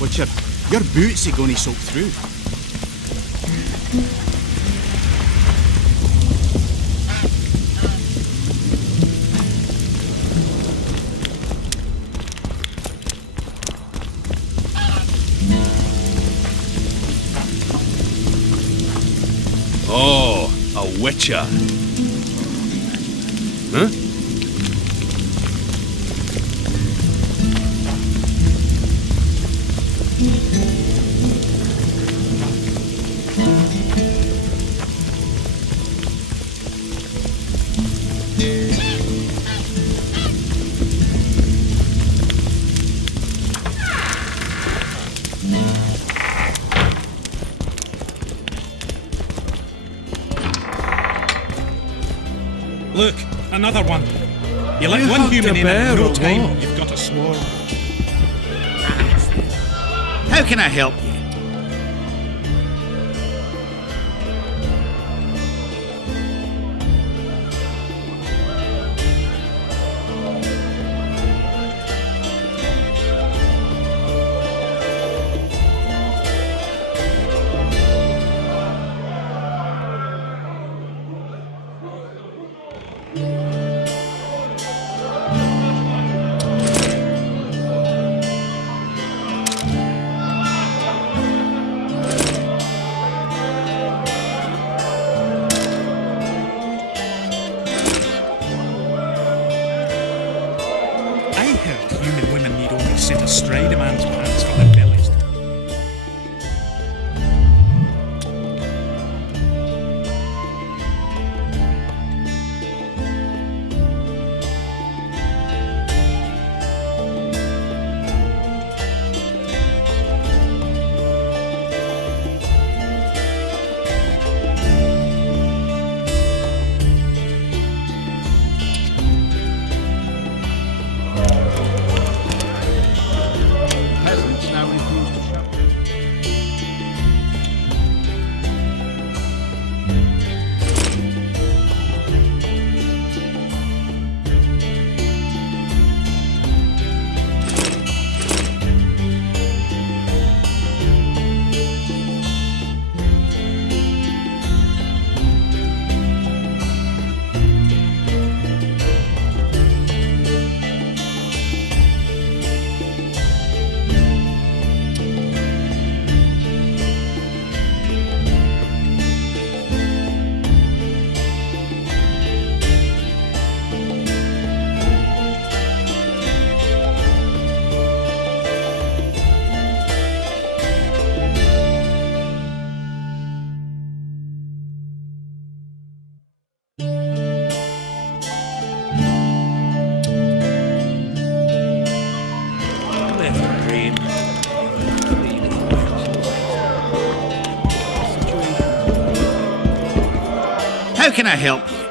Witcher, your boots are going to soak through. Oh, a witcher. Huh? Look, another one. You let one human in at no time, you've got a swarm. How can I help you? Human women need only sit astride a man's pants for their bellies. How can I help you?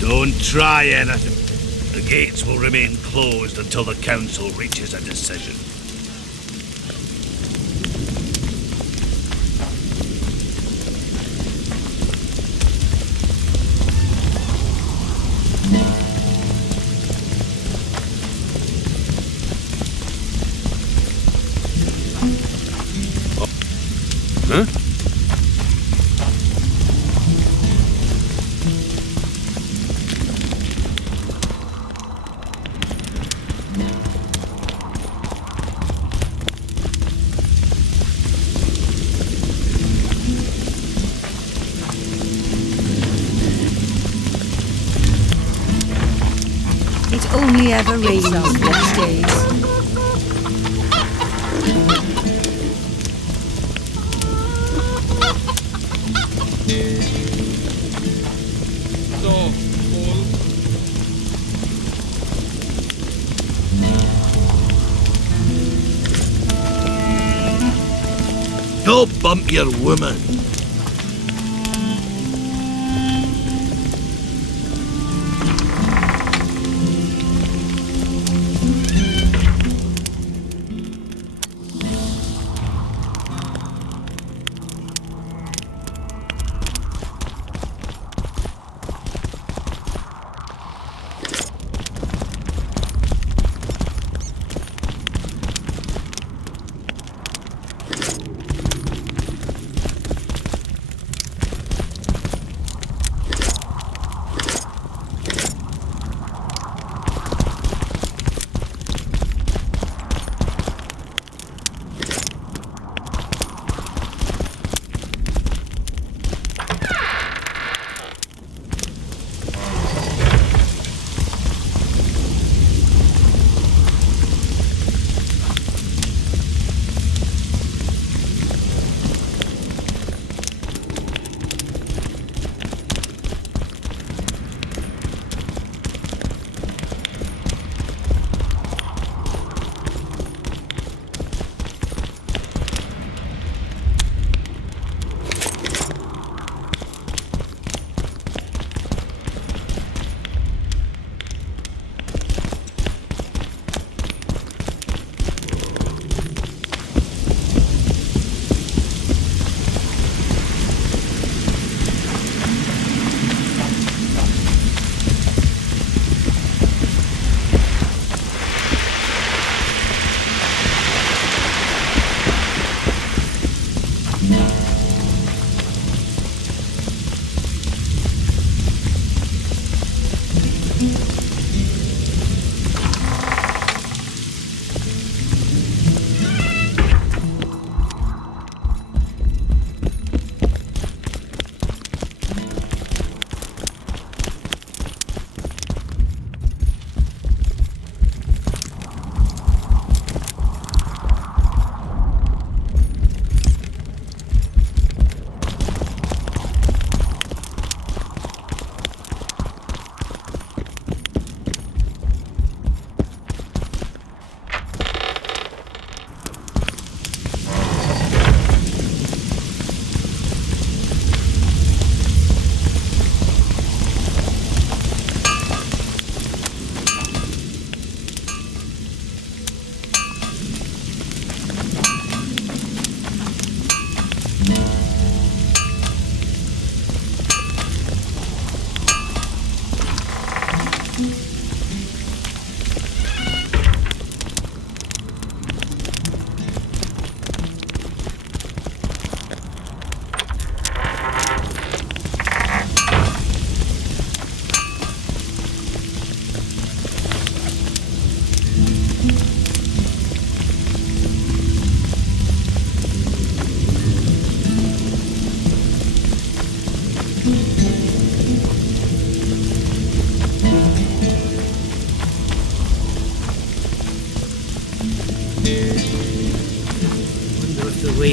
Don't try anything. The gates will remain closed until the council reaches a decision. Huh? It only ever rains these days. Don't bump your woman.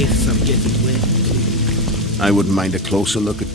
place, I'm getting wet. I wouldn't mind a closer look at.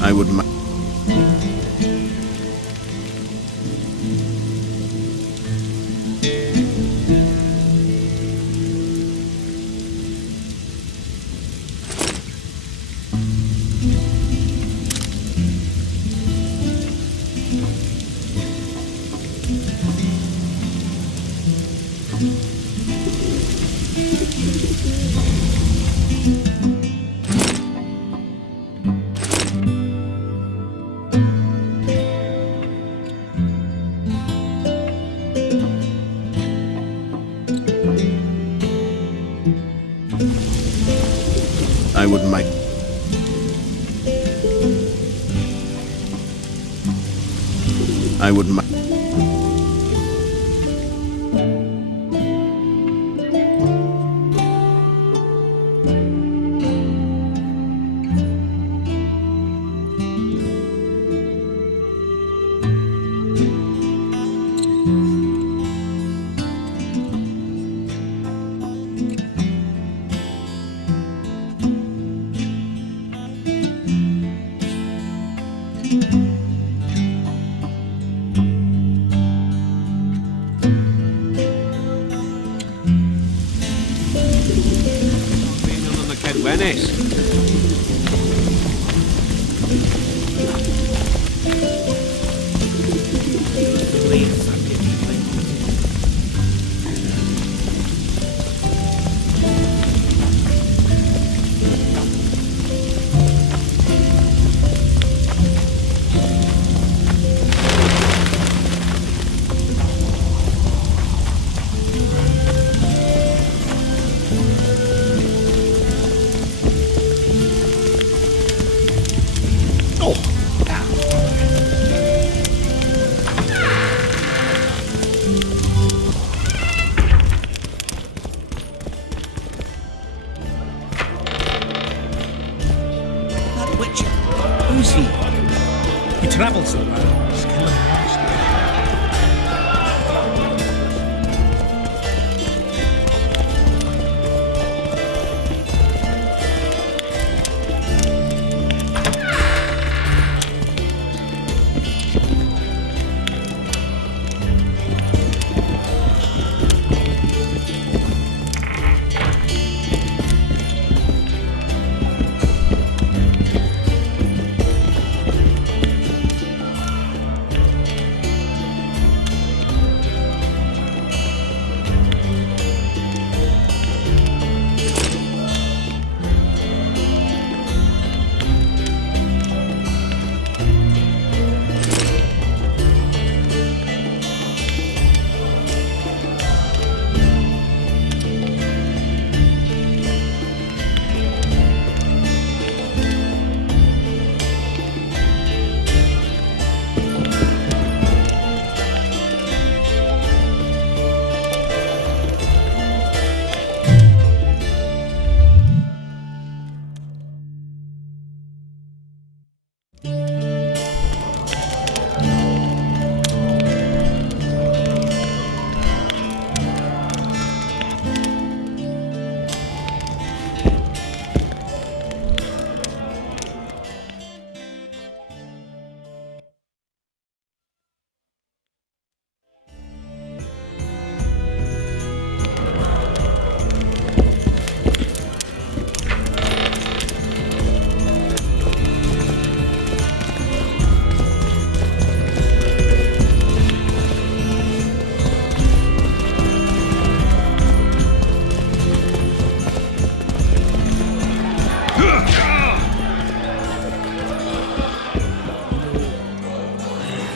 I wouldn't mind. I wouldn't mind. I wouldn't mind. Place, I'm getting wet. That Witcher. Who's he? He travels the world, he's killing monsters.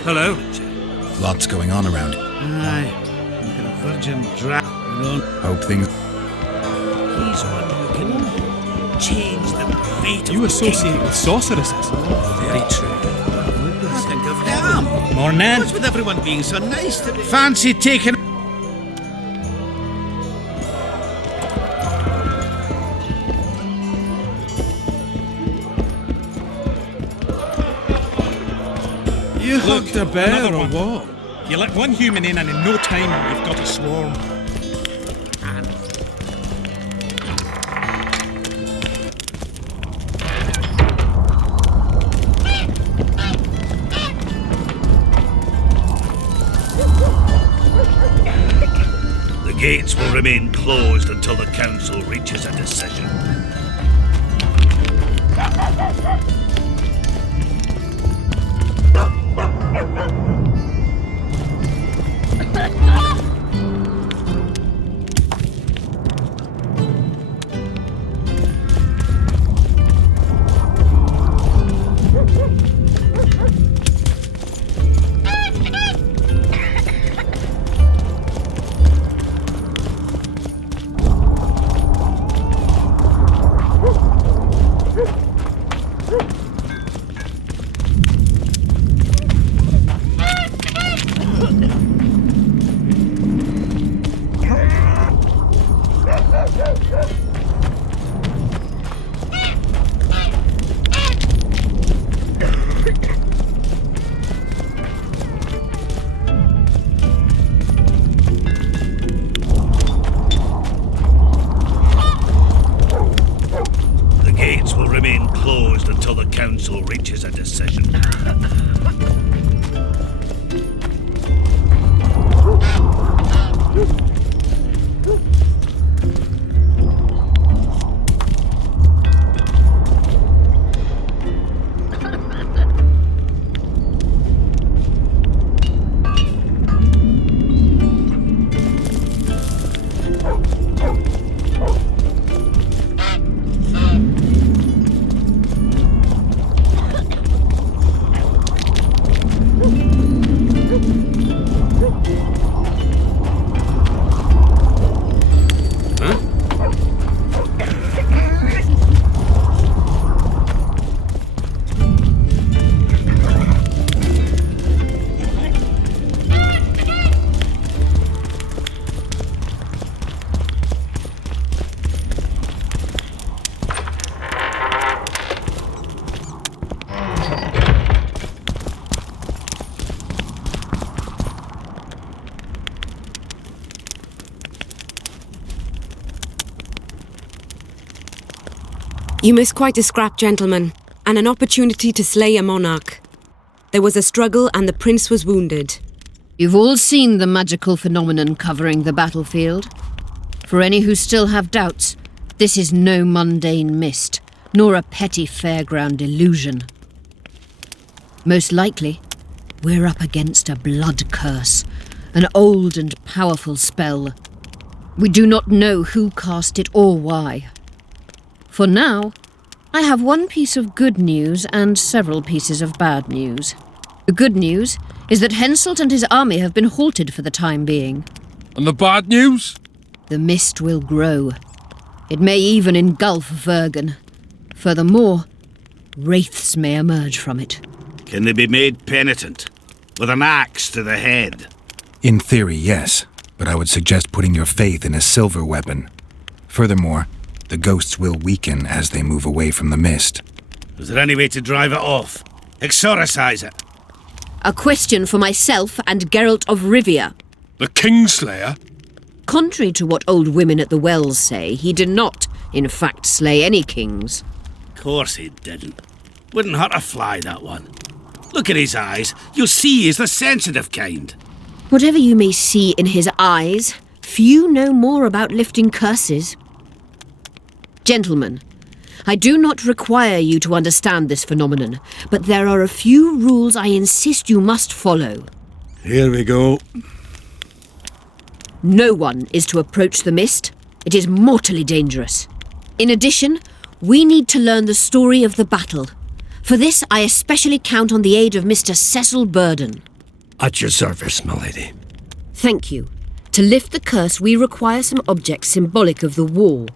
Hello? Lots going on around. Aye. virgin drag. Hope things. He's one who can change the fate of You the associate kingdom. with sorceresses. Very true. Think of them. Morning. What's with everyone being so nice to me? Fancy taking. You Look, hugged a bear another or one. what? You let one human in and in no time you've got a swarm. The gates will remain closed until the council reaches a decision. The gates will remain closed until the council reaches a decision. You missed quite a scrap, gentlemen, and an opportunity to slay a monarch. There was a struggle and the prince was wounded. You've all seen the magical phenomenon covering the battlefield. For any who still have doubts, this is no mundane mist, nor a petty fairground illusion. Most likely, we're up against a blood curse, an old and powerful spell. We do not know who cast it or why. For now, I have one piece of good news and several pieces of bad news. The good news is that Henselt and his army have been halted for the time being. And the bad news? The mist will grow. It may even engulf Vergen. Furthermore, wraiths may emerge from it. Can they be made penitent? With an axe to the head? In theory, yes, but I would suggest putting your faith in a silver weapon. Furthermore, the ghosts will weaken as they move away from the mist. Is there any way to drive it off? Exorcise it? A question for myself and Geralt of Rivia. The Kingslayer? Contrary to what old women at the wells say, he did not, in fact, slay any kings. Course he didn't. Wouldn't hurt a fly, that one. Look at his eyes. You'll see he's the sensitive kind. Whatever you may see in his eyes, few know more about lifting curses. Gentlemen, I do not require you to understand this phenomenon, but there are a few rules I insist you must follow. Here we go. No one is to approach the mist. It is mortally dangerous. In addition, we need to learn the story of the battle. For this, I especially count on the aid of Mr. Cecil Burden. At your service, my lady. Thank you. To lift the curse, we require some objects symbolic of the war.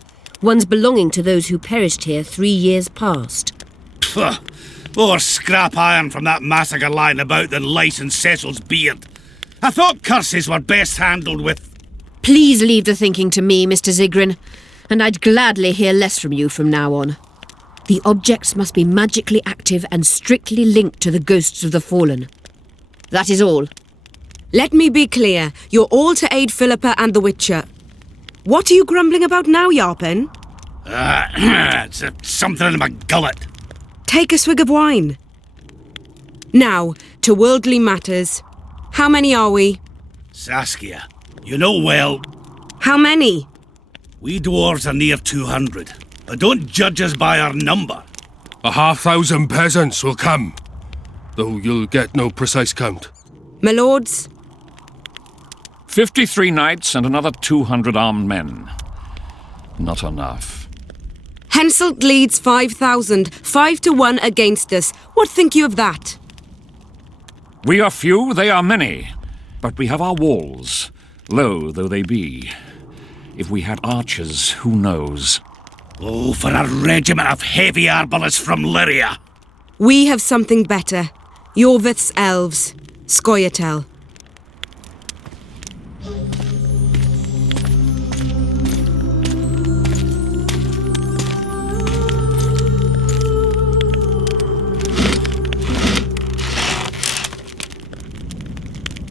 Ones belonging to those who perished here 3 years past. Pfft. More scrap iron from that massacre lying about than lice in Cecil's beard. I thought curses were best handled with... Please leave the thinking to me, Mr. Zigrin, and I'd gladly hear less from you from now on. The objects must be magically active and strictly linked to the ghosts of the fallen. That is all. Let me be clear. You're all to aid Philippa and the Witcher. What are you grumbling about now, Yarpen? It's something in my gullet. Take a swig of wine. Now, to worldly matters. How many are we? Saskia, you know well, How many? we dwarves are near 200. But don't judge us by our number. 500 peasants will come, though you'll get no precise count. My lords? 53 knights and another 200 armed men. Not enough. Henselt leads 5,000, 5 to 1 against us. What think you of that? We are few, they are many. But we have our walls, low though they be. If we had archers, who knows? Oh, for a regiment of heavy arbalists from Lyria. We have something better. Yorvith's elves. Scoia'tael.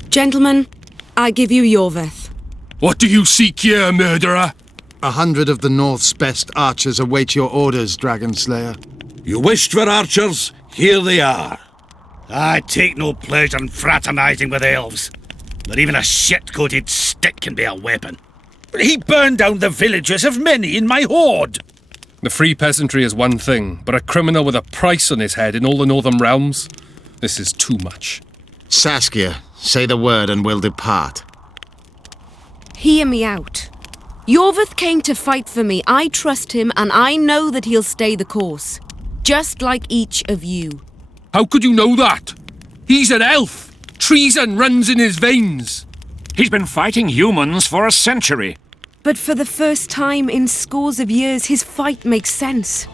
Gentlemen, I give you Yorvith. What do you seek here, murderer? 100 of the North's best archers await your orders, Dragon Slayer. You wished for archers? Here they are. I take no pleasure in fraternizing with elves. But even a shit-coated stick can be a weapon. He burned down the villages of many in my horde. The free peasantry is one thing, but a criminal with a price on his head in all the Northern realms? This is too much. Saskia, say the word and we'll depart. Hear me out. Yorvith came to fight for me. I trust him, and I know that he'll stay the course. Just like each of you. How could you know that? He's an elf. Treason runs in his veins. He's been fighting humans for a century. But for the first time in scores of years, his fight makes sense.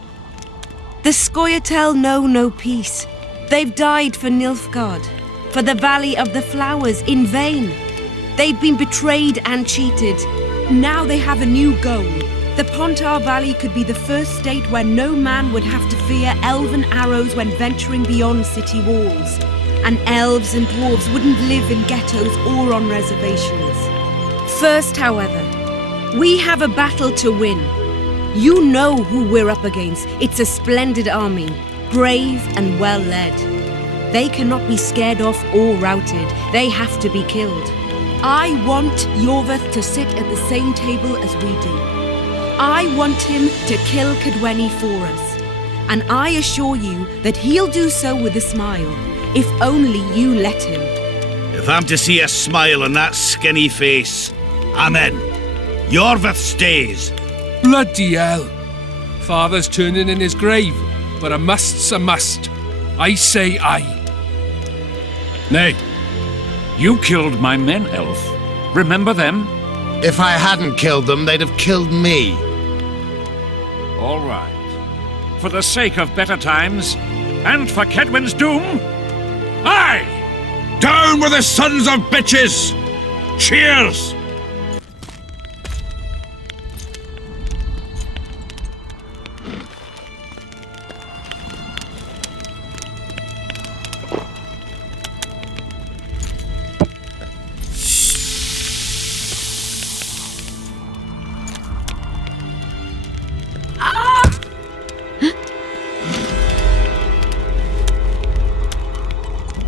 The Scoia'tael know no peace. They've died for Nilfgaard, for the Valley of the Flowers, in vain. They've been betrayed and cheated. Now they have a new goal. The Pontar Valley could be the first state where no man would have to fear elven arrows when venturing beyond city walls. And elves and dwarves wouldn't live in ghettos or on reservations. First, however, we have a battle to win. You know who we're up against. It's a splendid army, brave and well led. They cannot be scared off or routed. They have to be killed. I want Yorvith to sit at the same table as we do. I want him to kill Cadweni for us. And I assure you that he'll do so with a smile, if only you let him. If I'm to see a smile on that skinny face, I'm in. Yorvith stays. Bloody hell. Father's turning in his grave, but a must's a must. I say aye. Nay. You killed my men, Elf. Remember them? If I hadn't killed them, they'd have killed me. All right. For the sake of better times, and for Kedwin's doom, aye! Down with the sons of bitches! Cheers!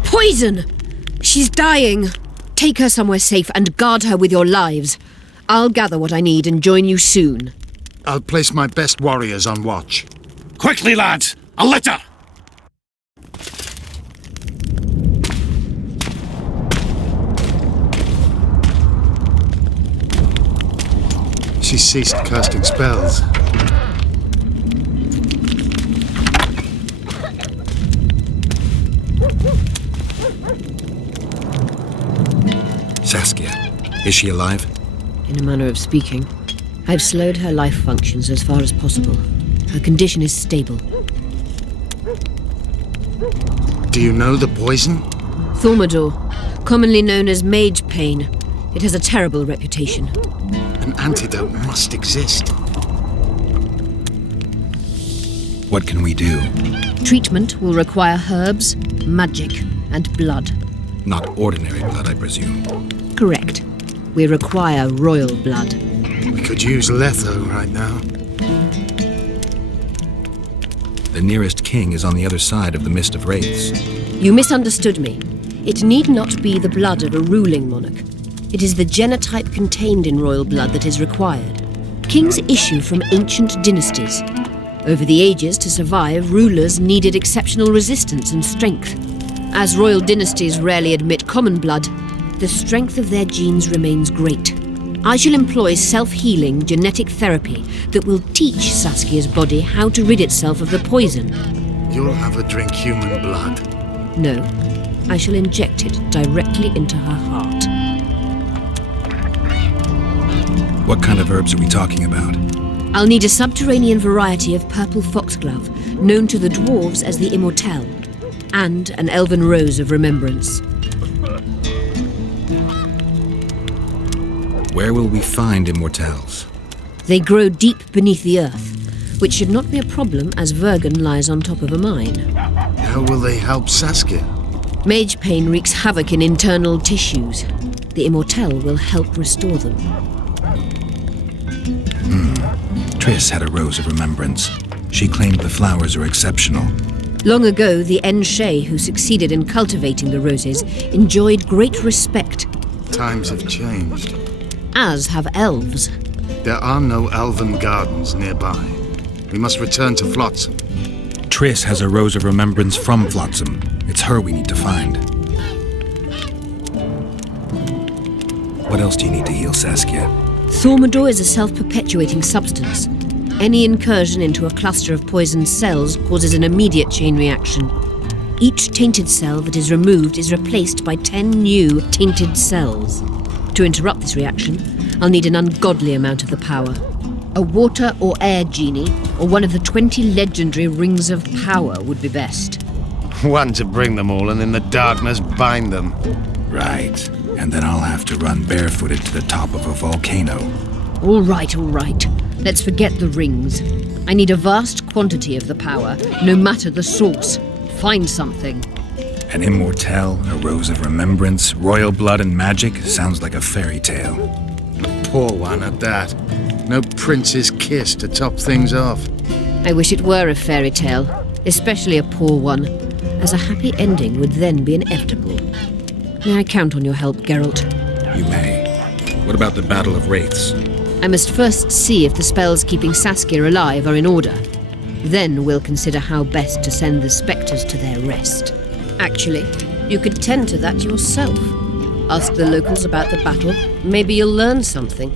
Poison! She's dying. Take her somewhere safe and guard her with your lives. I'll gather what I need and join you soon. I'll place my best warriors on watch. Quickly, lads! A litter! She ceased casting spells. Saskia, is she alive? in a manner of speaking. I've slowed her life functions as far as possible. Her condition is stable. Do you know the poison? Thaumadour, commonly known as mage pain. It has a terrible reputation. An antidote must exist. What can we do? Treatment will require herbs, magic, and blood. Not ordinary blood, I presume. Correct. We require royal blood. We could use Letho right now. The nearest king is on the other side of the Mist of Wraiths. You misunderstood me. It need not be the blood of a ruling monarch. It is the genotype contained in royal blood that is required. Kings issue from ancient dynasties. Over the ages, to survive, rulers needed exceptional resistance and strength. As royal dynasties rarely admit common blood, the strength of their genes remains great. I shall employ self-healing genetic therapy that will teach Saskia's body how to rid itself of the poison. You'll have her drink human blood. No, I shall inject it directly into her heart. What kind of herbs are we talking about? I'll need a subterranean variety of purple foxglove, known to the dwarves as the Immortelle, and an elven rose of remembrance. Where will we find immortelles? They grow deep beneath the earth, which should not be a problem as Vergen lies on top of a mine. How will they help Saskia? Mage pain wreaks havoc in internal tissues. The Immortelle will help restore them. Triss had a rose of remembrance. She claimed the flowers are exceptional. Long ago, the Enshe who succeeded in cultivating the roses enjoyed great respect. Times have changed. As have elves. There are no elven gardens nearby. We must return to Flotsam. Triss has a rose of remembrance from Flotsam. It's her we need to find. What else do you need to heal Saskia? Thaumadour is a self-perpetuating substance. Any incursion into a cluster of poisoned cells causes an immediate chain reaction. Each tainted cell that is removed is replaced by 10 new tainted cells. To interrupt this reaction, I'll need an ungodly amount of the power. A water or air genie, or one of the 20 legendary rings of power would be best. One to bring them all and in the darkness bind them. Right. And then I'll have to run barefooted to the top of a volcano. All right. Let's forget the rings. I need a vast quantity of the power, no matter the source. Find something. An immortelle, a rose of remembrance, royal blood and magic sounds like a fairy tale. A poor one at that. No prince's kiss to top things off. I wish it were a fairy tale, especially a poor one, as a happy ending would then be inevitable. May I count on your help, Geralt? You may. What about the Battle of Wraiths? I must first see if the spells keeping Saskia alive are in order. Then we'll consider how best to send the spectres to their rest. Actually, you could tend to that yourself. Ask the locals about the battle. Maybe you'll learn something.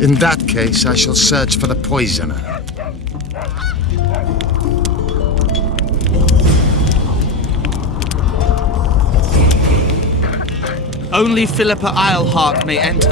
In that case, I shall search for the poisoner. Only Philippa Eilhart may enter.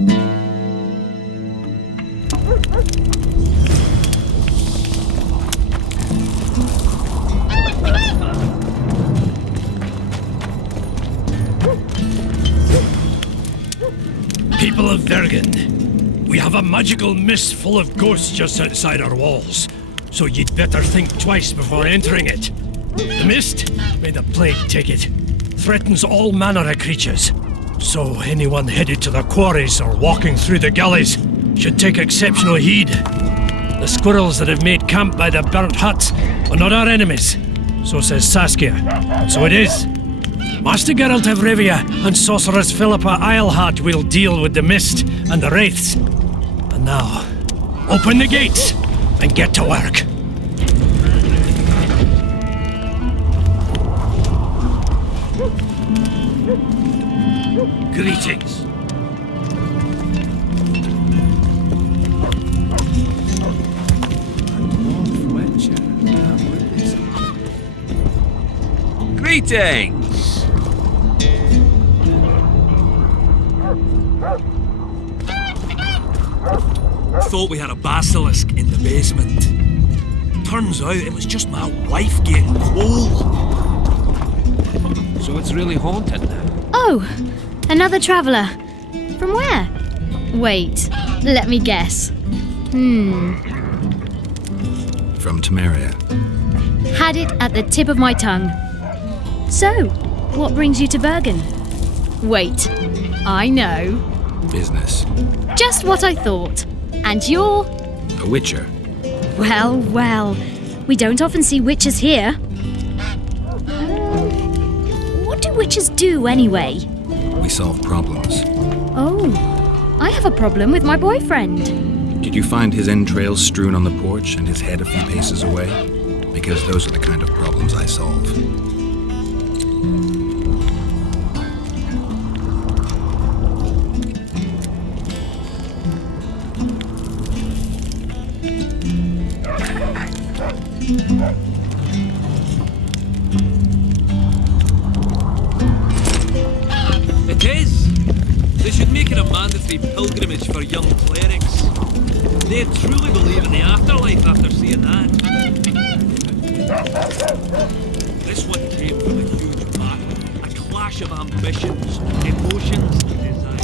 People of Bergen, we have a magical mist full of ghosts just outside our walls, so you'd better think twice before entering it. The mist, may the plague take it, threatens all manner of creatures, so anyone headed to the quarries or walking through the gullies should take exceptional heed. The squirrels that have made camp by the burnt huts are not our enemies, so says Saskia, and so it is. Master Geralt of Rivia and Sorceress Philippa Eilhart will deal with the mist and the wraiths. And now, open the gates and get to work. Greetings. Greetings! Thought we had a basilisk in the basement. Turns out it was just my wife getting cold. So it's really haunted now? Oh, another traveller. From where? Wait, let me guess. From Temeria. Had it at the tip of my tongue. So, what brings you to Bergen? Wait, I know. Business. Just what I thought. And you're? A witcher. Well, well. We don't often see witches here. What do witches do anyway? We solve problems. Oh, I have a problem with my boyfriend. Did you find his entrails strewn on the porch and his head a few paces away? Because those are the kind of problems I solve. It is! They should make it a mandatory pilgrimage for young clerics. They truly believe in the afterlife after seeing that. This one came from a huge battle, a clash of ambitions, emotions, and desires.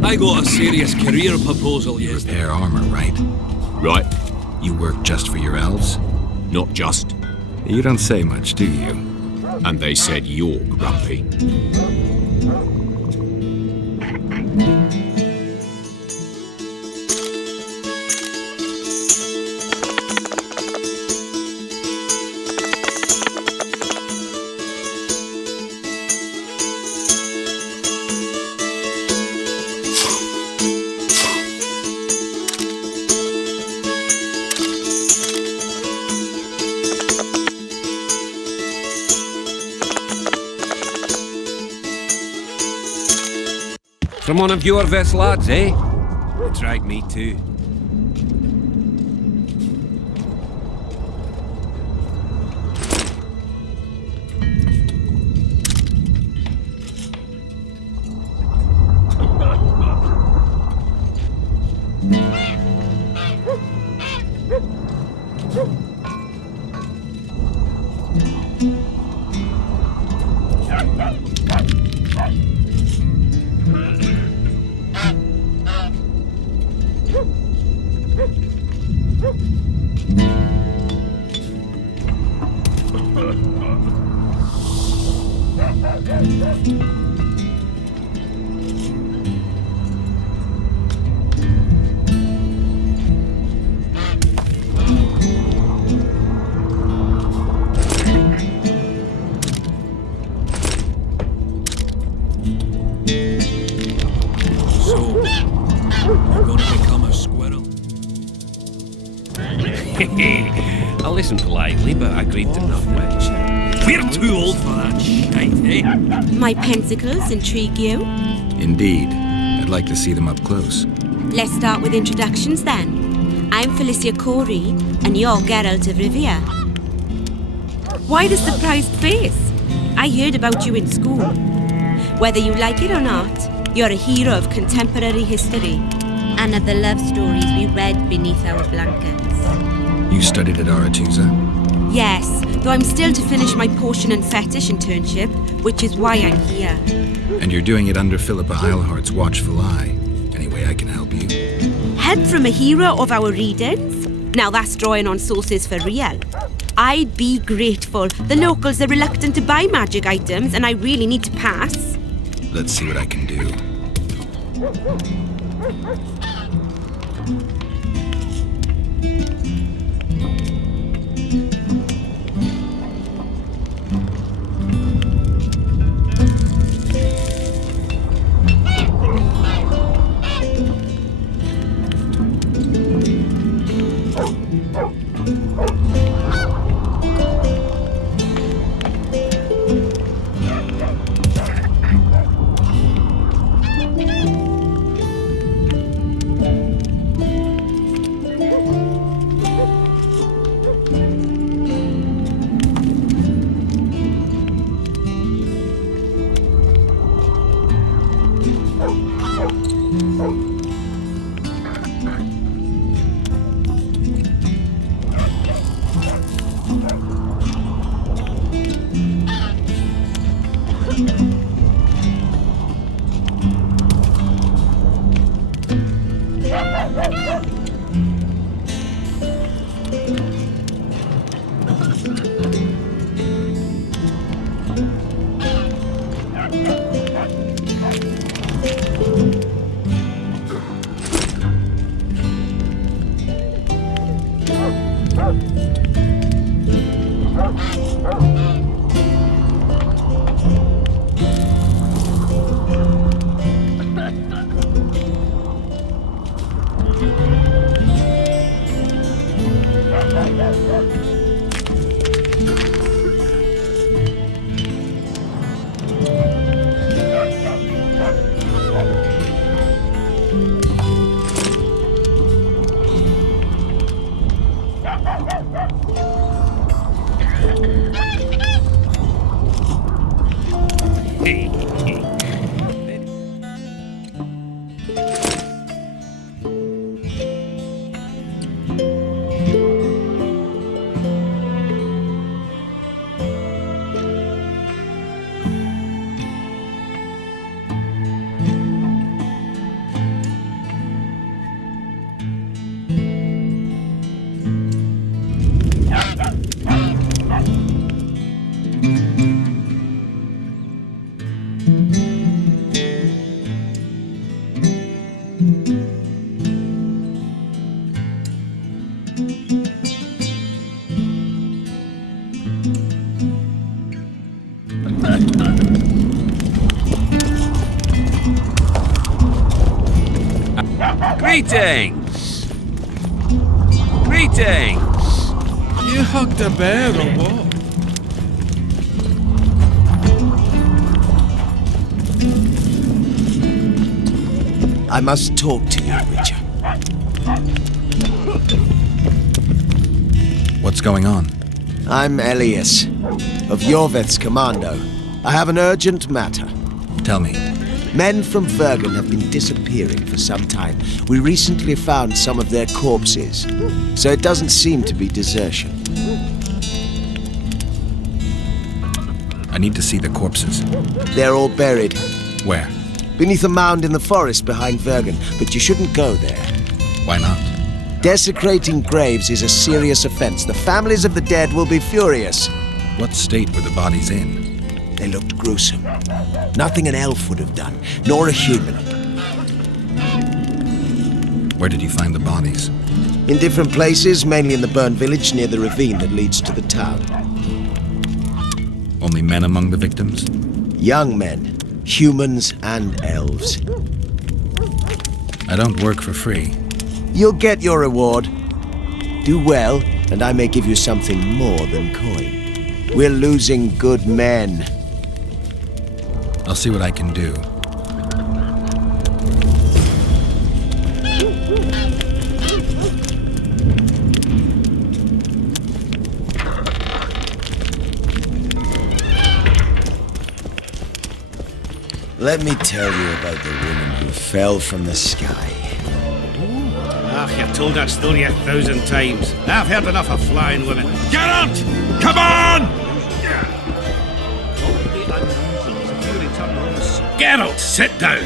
I got a serious career proposal yesterday. Repair armor, right? Right. You work just for your elves? Not just. You don't say much, do you? And they said you're grumpy. From one of your vest lads, eh? They tried me too. I listened politely, but I agreed to nothing. We're too old for that shite, eh? My pentacles intrigue you? Indeed. I'd like to see them up close. Let's start with introductions then. I'm Felicia Corey, and you're Geralt of Rivia. Why the surprised face? I heard about you in school. Whether you like it or not, you're a hero of contemporary history, and of the love stories we read beneath our blankets. You studied at Aretusa? Yes, though I'm still to finish my potion and fetish internship, which is why I'm here. And you're doing it under Philippa Eilhart's watchful eye. Any way I can help you? Help from a hero of our readings? Now that's drawing on sources for real. I'd be grateful. The locals are reluctant to buy magic items, and I really need to pass. Let's see what I can do. Greetings! Greetings! You hugged a bear or what? I must talk to you, Witcher. What's going on? I'm Elias, of Yorveth's Commando. I have an urgent matter. Tell me. Men from Vergen have been disappearing for some time. We recently found some of their corpses, so it doesn't seem to be desertion. I need to see the corpses. They're all buried. Where? Beneath a mound in the forest behind Vergen, but you shouldn't go there. Why not? Desecrating graves is a serious offense. The families of the dead will be furious. What state were the bodies in? They looked gruesome. Nothing an elf would have done, nor a human. Where did you find the bodies? In different places, mainly in the burned village near the ravine that leads to the town. Only men among the victims? Young men. Humans and elves. I don't work for free. You'll get your reward. Do well, and I may give you something more than coin. We're losing good men. I'll see what I can do. Let me tell you about the woman who fell from the sky. You've told that story 1,000 times. I've heard enough of flying women. Geralt! Come on! Geralt, sit down.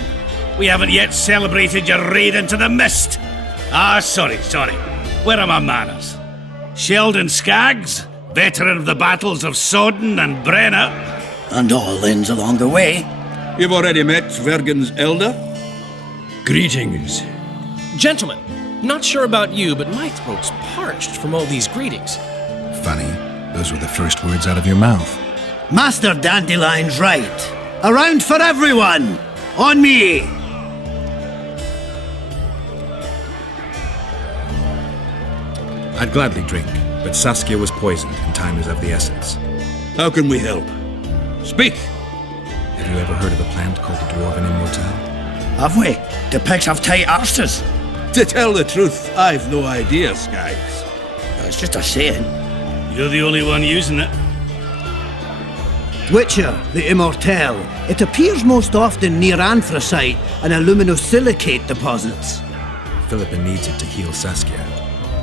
We haven't yet celebrated your raid into the mist. Sorry. Where are my manners? Sheldon Skaggs, veteran of the battles of Sodden and Brenna. And all ends along the way. You've already met Vergen's elder? Greetings. Gentlemen, not sure about you, but my throat's parched from all these greetings. Funny, those were the first words out of your mouth. Master Dandelion's right. Around for everyone! On me! I'd gladly drink, but Saskia was poisoned and time is of the essence. How can we help? Speak! Have you ever heard of a plant called the Dwarven Immortelle? Have we? The pigs have tight arses. To tell the truth, I've no idea, Skaggs. It's just a saying. You're the only one using it. Witcher, the Immortelle. It appears most often near anthracite and aluminosilicate deposits. Philippa needs it to heal Saskia.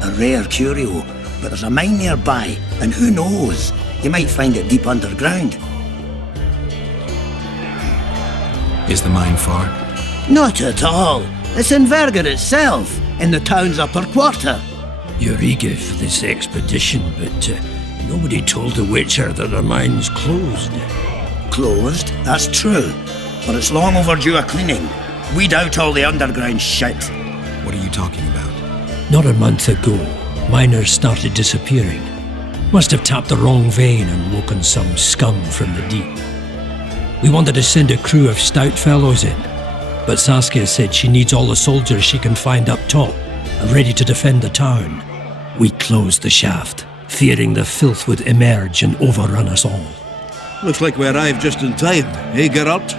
A rare curio, but there's a mine nearby, and who knows? You might find it deep underground. Is the mine far? Not at all. It's in Verger itself, in the town's upper quarter. You're eager for this expedition, but nobody told the Witcher that our mine's closed. Closed? That's true. But it's long overdue a cleaning. Weed out all the underground shit. What are you talking about? Not a month ago, miners started disappearing. Must have tapped the wrong vein and woken some scum from the deep. We wanted to send a crew of stout fellows in, but Saskia said she needs all the soldiers she can find up top and ready to defend the town. We closed the shaft, fearing the filth would emerge and overrun us all. Looks like we arrived just in time, eh, Geralt?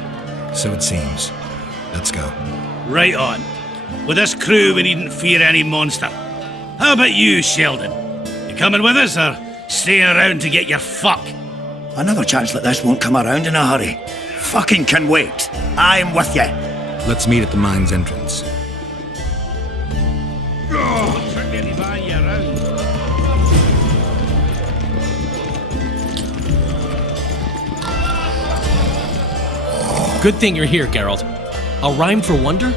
So it seems. Let's go. Right on. With this crew, we needn't fear any monster. How about you, Sheldon? You coming with us, or staying around to get your fuck? Another chance like this won't come around in a hurry. Fucking can wait. I'm with you. Let's meet at the mine's entrance. Good thing you're here, Geralt. A rhyme for wonder?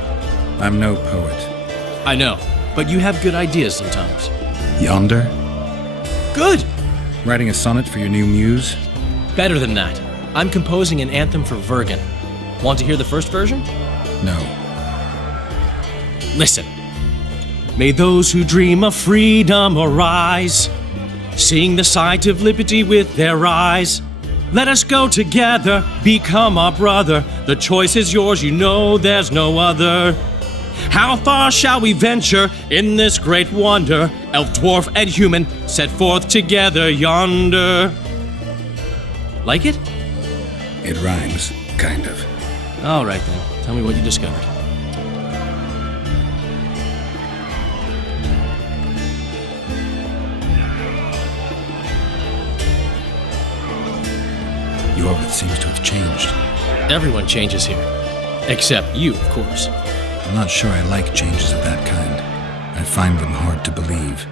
I'm no poet. I know, but you have good ideas sometimes. Yonder? Good! Writing a sonnet for your new muse? Better than that. I'm composing an anthem for Vergen. Want to hear the first version? No. Listen. May those who dream of freedom arise, seeing the sight of liberty with their eyes. Let us go together, become our brother. The choice is yours, you know there's no other. How far shall we venture in this great wonder? Elf, dwarf, and human set forth together yonder. Like it? It rhymes, kind of. All right then, tell me what you discovered. Yorvith seems to have changed. Everyone changes here. Except you, of course. I'm not sure I like changes of that kind. I find them hard to believe.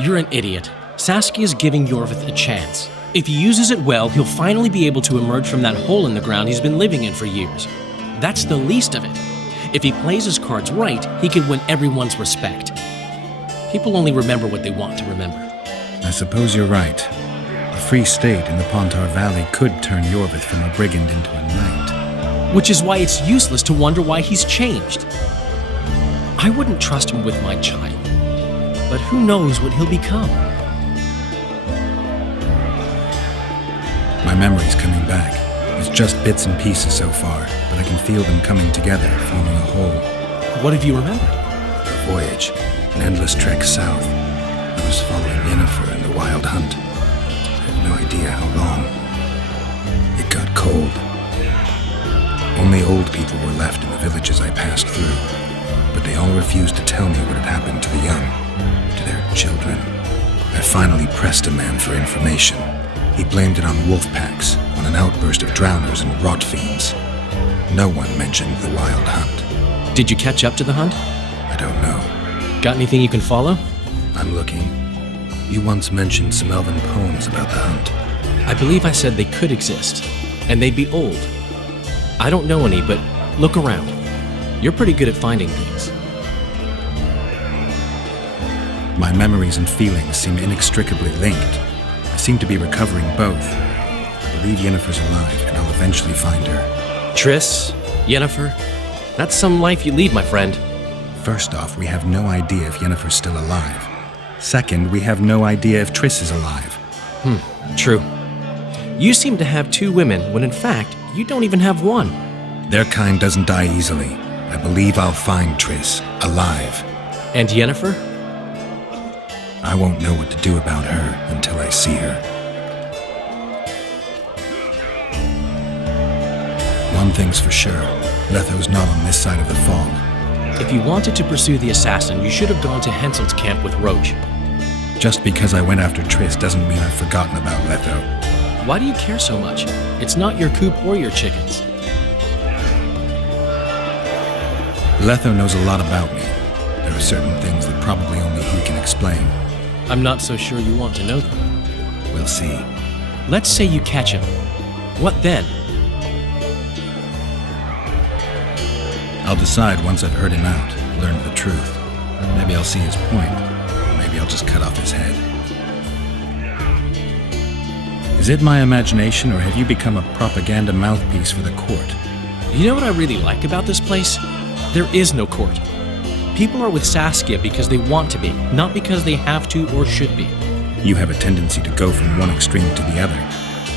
You're an idiot. Saskia's giving Yorvith a chance. If he uses it well, he'll finally be able to emerge from that hole in the ground he's been living in for years. That's the least of it. If he plays his cards right, he can win everyone's respect. People only remember what they want to remember. I suppose you're right. A free state in the Pontar Valley could turn Yorvith from a brigand into a knight. Which is why it's useless to wonder why he's changed. I wouldn't trust him with my child, but who knows what he'll become. My memory's coming back. It's just bits and pieces so far, but I can feel them coming together, forming a whole. What have you remembered? The voyage, an endless trek south. I was following Yennefer in the wild hunt. I have no idea how long. It got cold. Only old people were left in the villages I passed through, but they all refused to tell me what had happened to the young, to their children. I finally pressed a man for information. He blamed it on wolf packs, on an outburst of drowners and rot fiends. No one mentioned the wild hunt. Did you catch up to the hunt? I don't know. Got anything you can follow? I'm looking. You once mentioned some elven poems about the hunt. I believe I said they could exist, and they'd be old. I don't know any, but look around. You're pretty good at finding things. My memories and feelings seem inextricably linked. I seem to be recovering both. I believe Yennefer's alive, and I'll eventually find her. Triss, Yennefer, that's some life you lead, my friend. First off, we have no idea if Yennefer's still alive. Second, we have no idea if Triss is alive. True. You seem to have two women, when in fact, you don't even have one. Their kind doesn't die easily. I believe I'll find Triss, alive. And Yennefer? I won't know what to do about her until I see her. One thing's for sure, Letho's not on this side of the fog. If you wanted to pursue the assassin, you should have gone to Henselt's camp with Roach. Just because I went after Triss doesn't mean I've forgotten about Letho. Why do you care so much? It's not your coop or your chickens. Letho knows a lot about me. There are certain things that probably only he can explain. I'm not so sure you want to know them. We'll see. Let's say you catch him. What then? I'll decide once I've heard him out, learned the truth. Maybe I'll see his point. Maybe I'll just cut off his head. Is it my imagination, or have you become a propaganda mouthpiece for the court? You know what I really like about this place? There is no court. People are with Saskia because they want to be, not because they have to or should be. You have a tendency to go from one extreme to the other.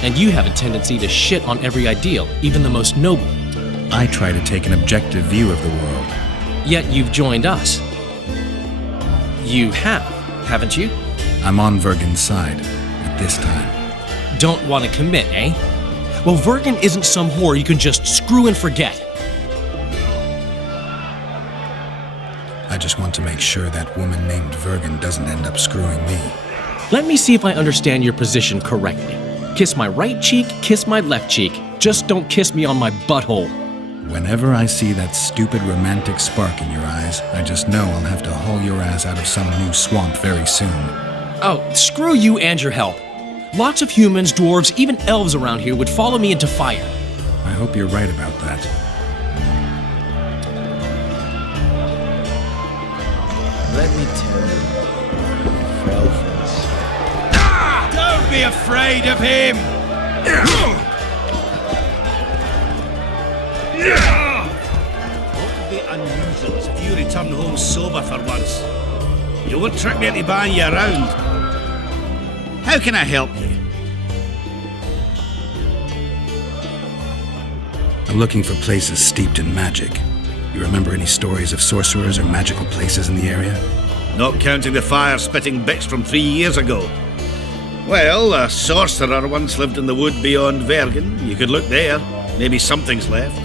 And you have a tendency to shit on every ideal, even the most noble. I try to take an objective view of the world. Yet you've joined us. You have, haven't you? I'm on Vergen's side, at this time. Don't want to commit, eh? Well, Vergen isn't some whore you can just screw and forget. I just want to make sure that woman named Vergen doesn't end up screwing me. Let me see if I understand your position correctly. Kiss my right cheek, kiss my left cheek. Just don't kiss me on my butthole. Whenever I see that stupid romantic spark in your eyes, I just know I'll have to haul your ass out of some new swamp very soon. Oh, screw you and your help. Lots of humans, dwarves, even elves around here would follow me into fire. I hope you're right about that. Let me tell you, Felfins. Don't be afraid of him! What would be unusual is if you returned home sober for once. You won't trick me into buying you around. How can I help you? I'm looking for places steeped in magic. You remember any stories of sorcerers or magical places in the area? Not counting the fire-spitting bitch from 3 years ago. Well, a sorcerer once lived in the wood beyond Vergen. You could look there. Maybe something's left.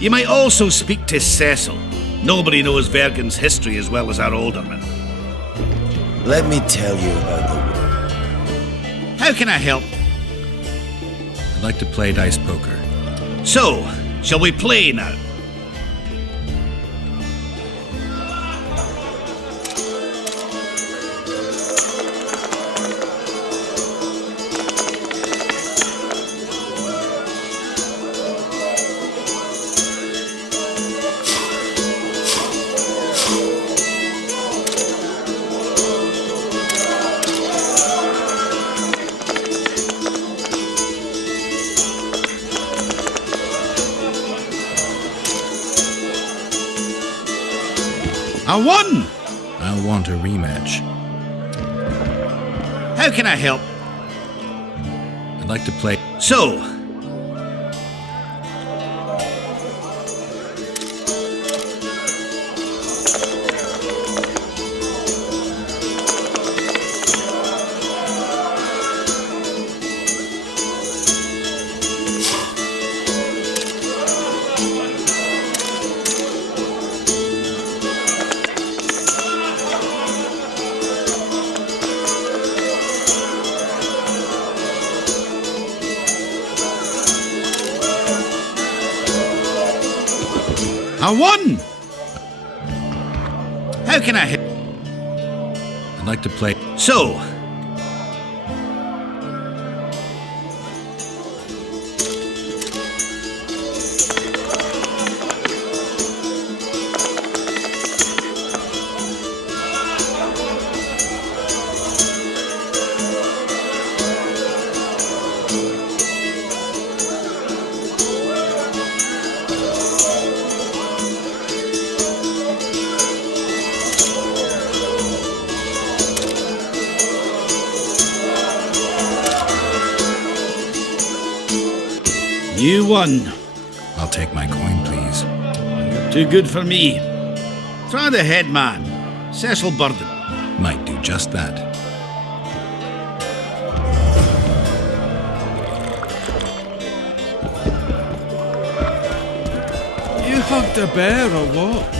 You might also speak to Cecil. Nobody knows Vergen's history as well as our alderman. Let me tell you about the wood. How can I help? I'd like to play dice poker. So, shall we play now? I won! I'll want a rematch. How can I help? I'd like to play. So, I won! How can I help? I'd like to play. So, you won. I'll take my coin, please. You're too good for me. Try the head man, Cecil Burden. Might do just that. You hugged a bear or what?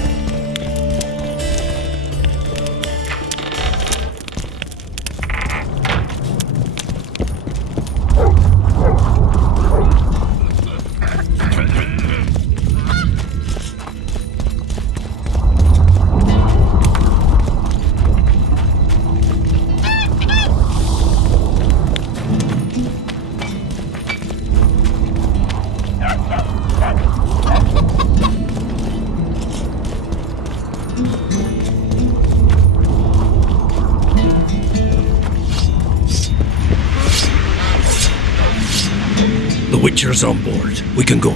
The Witcher's on board. We can go.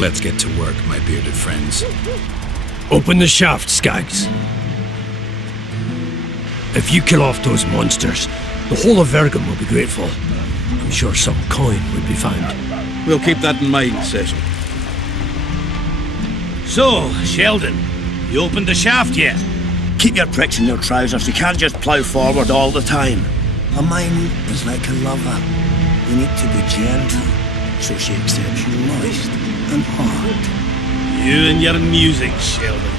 Let's get to work, my bearded friends. Open the shaft, Skags. If you kill off those monsters, the whole of Vergum will be grateful. I'm sure some coin would be found. We'll keep that in mind, Cecil. So, Sheldon, you opened the shaft yet? Keep your pricks in your trousers. You can't just plough forward all the time. A mind is like a lover. You need to be gentle, so she accepts you moist and hard. You and your music, Sheldon.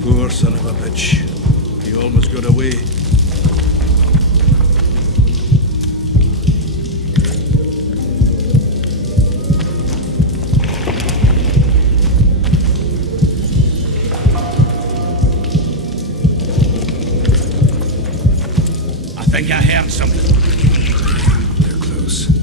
Poor son of a bitch. He almost got away. think I heard something. They're close.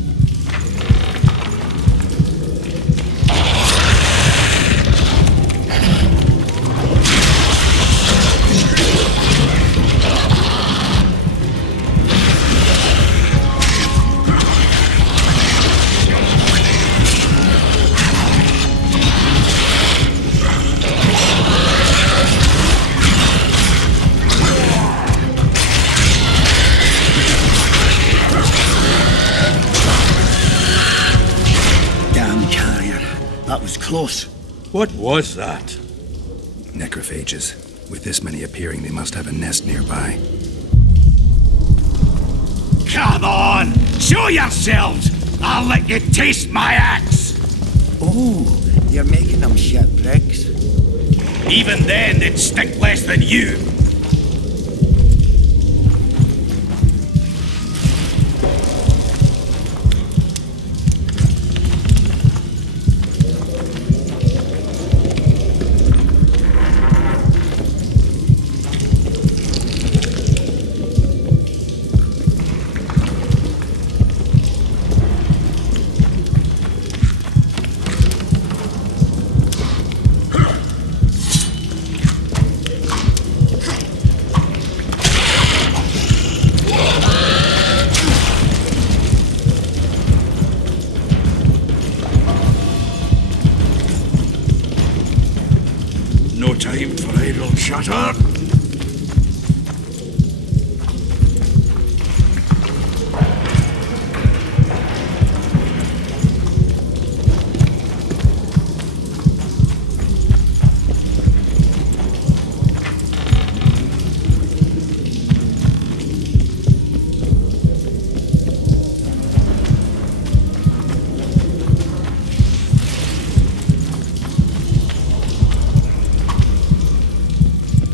Close. What was that? Necrophages. With this many appearing, they must have a nest nearby. Come on! Show yourselves! I'll let you taste my axe! Oh, you're making them shipwrecks? Even then, they'd stink less than you! No time for idle chatter.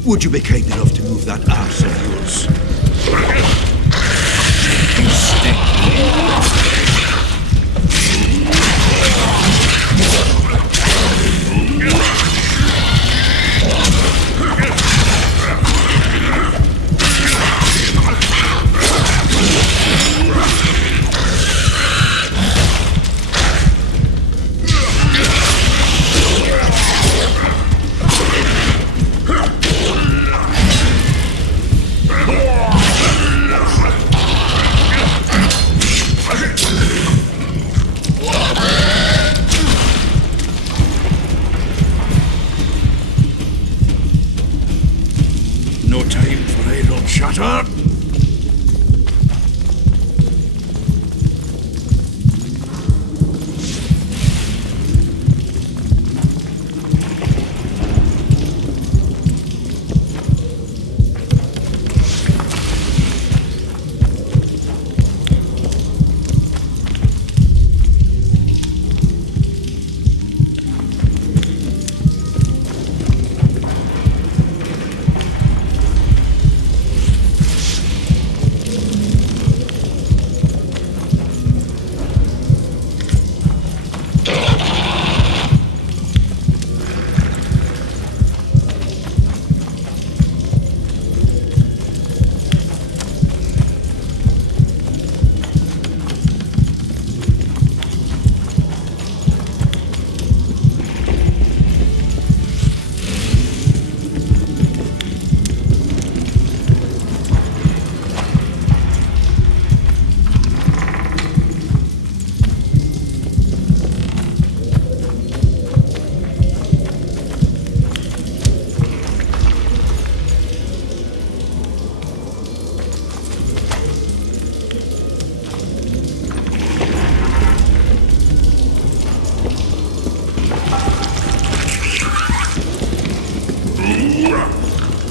Would you be kind enough to move that arse of yours? You stink. No time for idle chatter.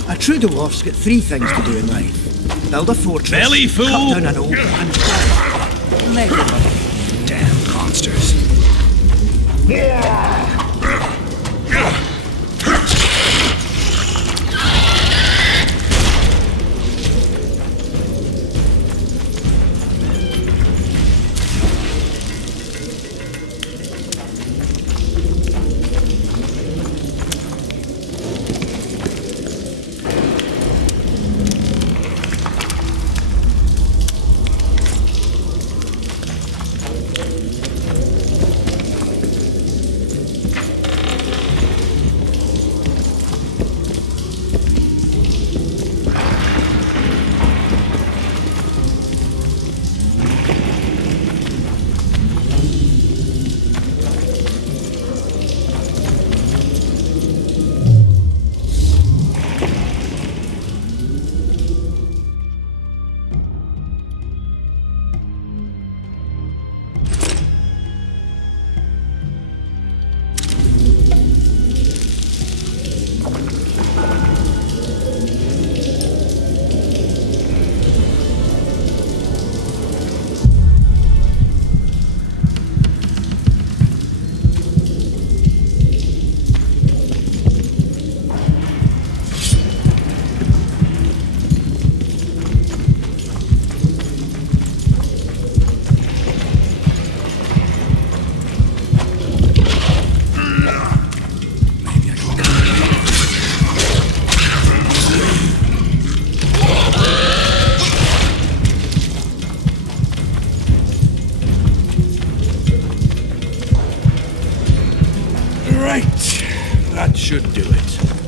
A true dwarf's got three things to do in life. Build a fortress, Belly full. cut down an oak, and die. Let them live. Damn monsters. should do it.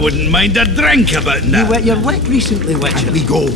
wouldn't mind a drink about that. You wet your wick recently, Witcher. And we go.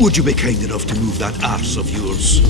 Would you be kind enough to move that arse of yours?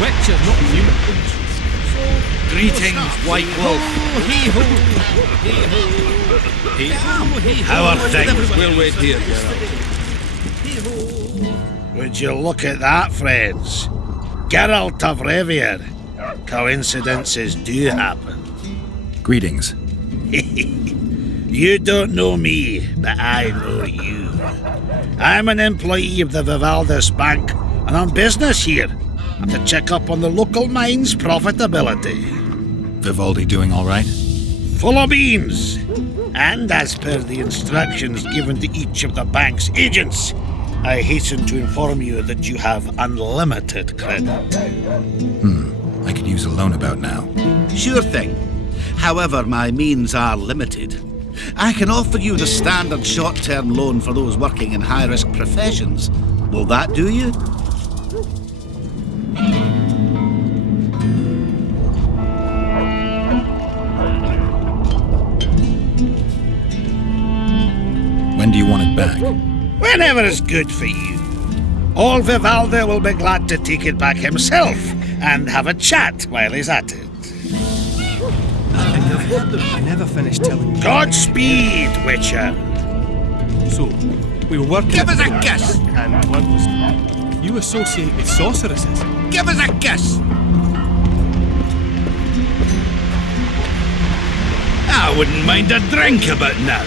Witcher, not human. Greetings, White Wolf. How are things? We'll wait here. Would you look at that, friends? Geralt of Rivia. Coincidences do happen. Greetings. You don't know me, but I know you. I'm an employee of the Vivaldis Bank, and on business here. I'm to check up on the local mine's profitability. Vivaldi doing all right? Full of beans. And as per the instructions given to each of the bank's agents, I hasten to inform you that you have unlimited credit. I could use a loan about now. Sure thing. However, my means are limited. I can offer you the standard short-term loan for those working in high-risk professions. Will that do you? When do you want it back? Whenever is good for you. Old Vivaldi will be glad to take it back himself and have a chat while he's at it. I think I've heard them. I never finished telling you. Godspeed, Witcher. So, we were working. Give us a kiss! And one was. You associate with sorceresses. Give us a kiss! I wouldn't mind a drink about now.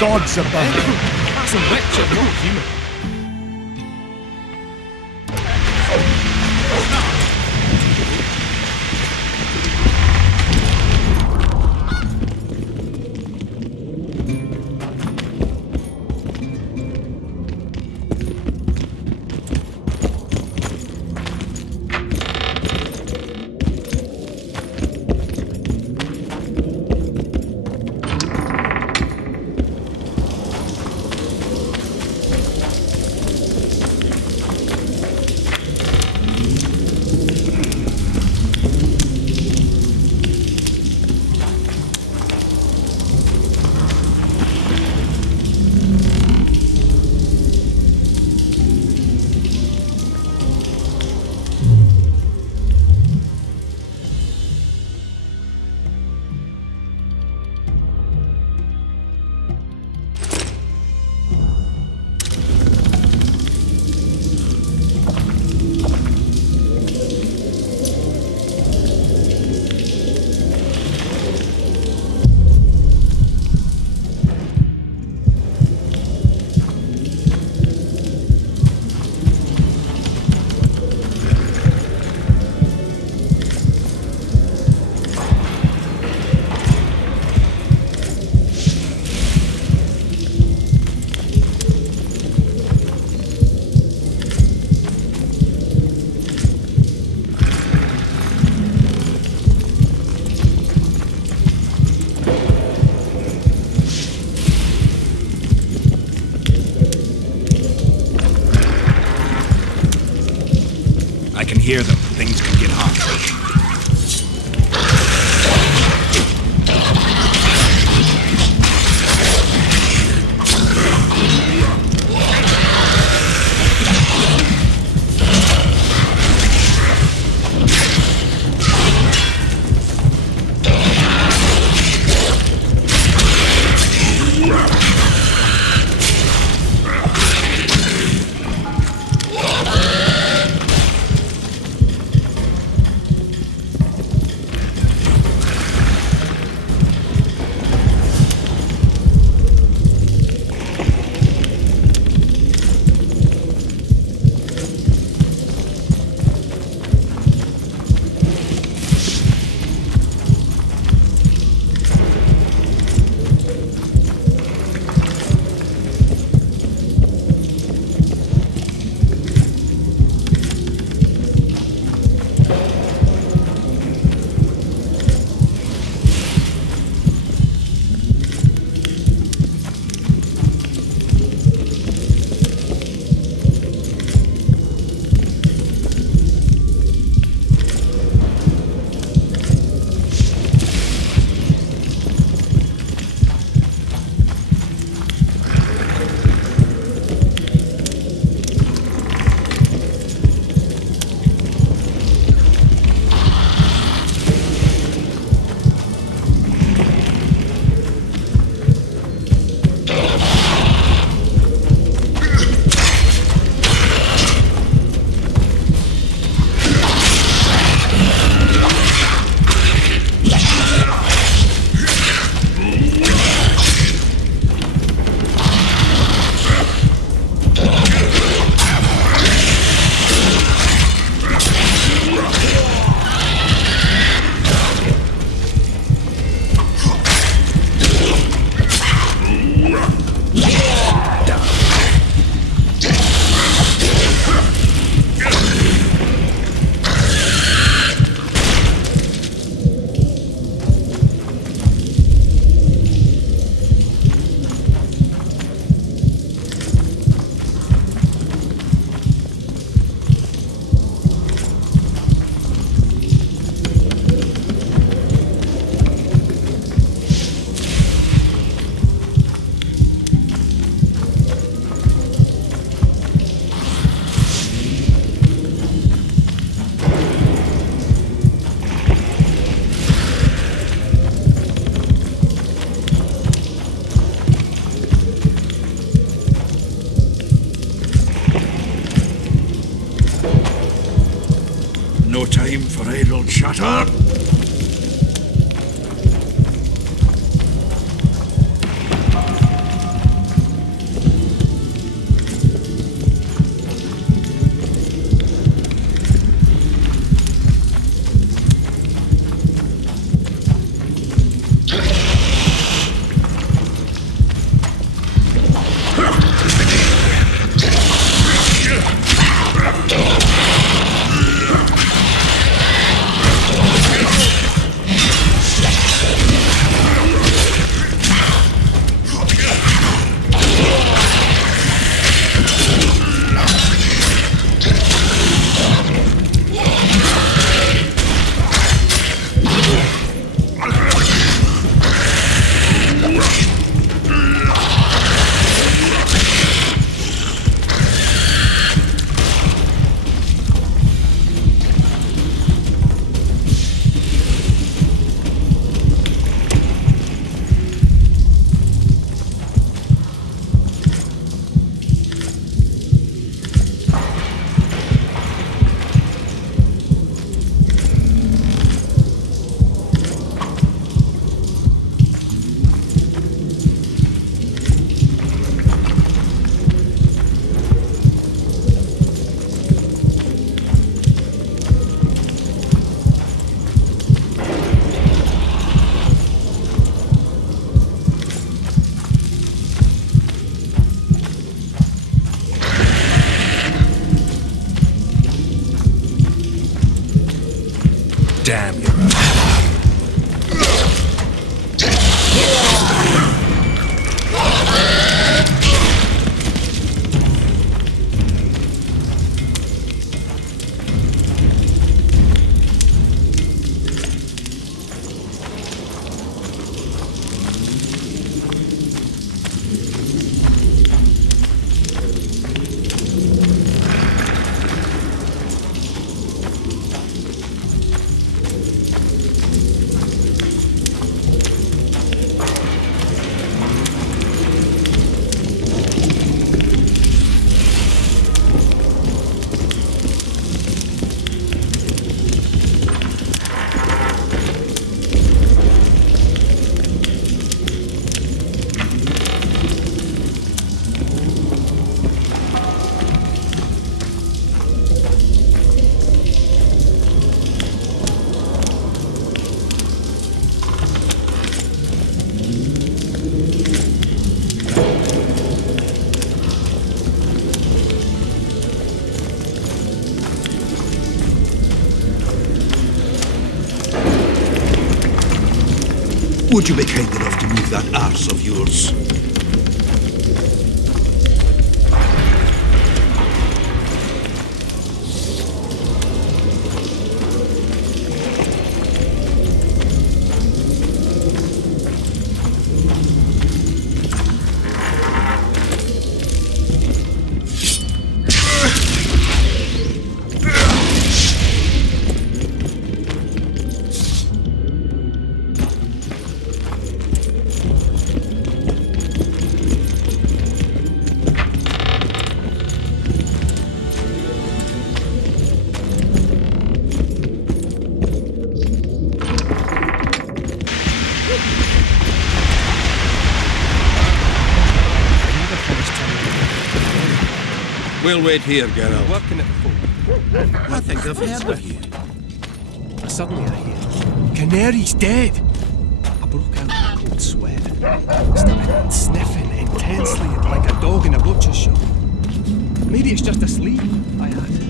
Gods above. That's a witcher, no human. I can hear them. Things can get hot. time for idle chatter. Damn you. Would you be kind enough to move that arse of yours? We'll wait here, Geralt. Working at the fort. I think I've heard of you. Suddenly I hear, Canary's dead! I broke out in a cold sweat. Started sniffing intensely like a dog in a butcher's shop. Maybe it's just asleep, I asked.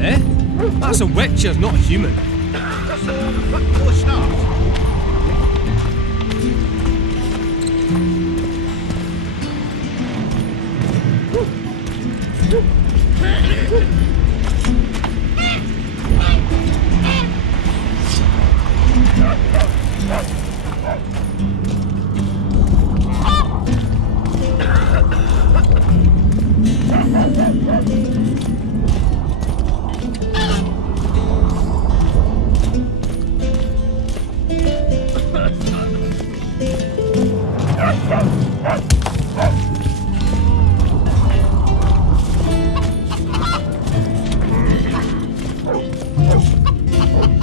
Eh? That's a witcher, not a human.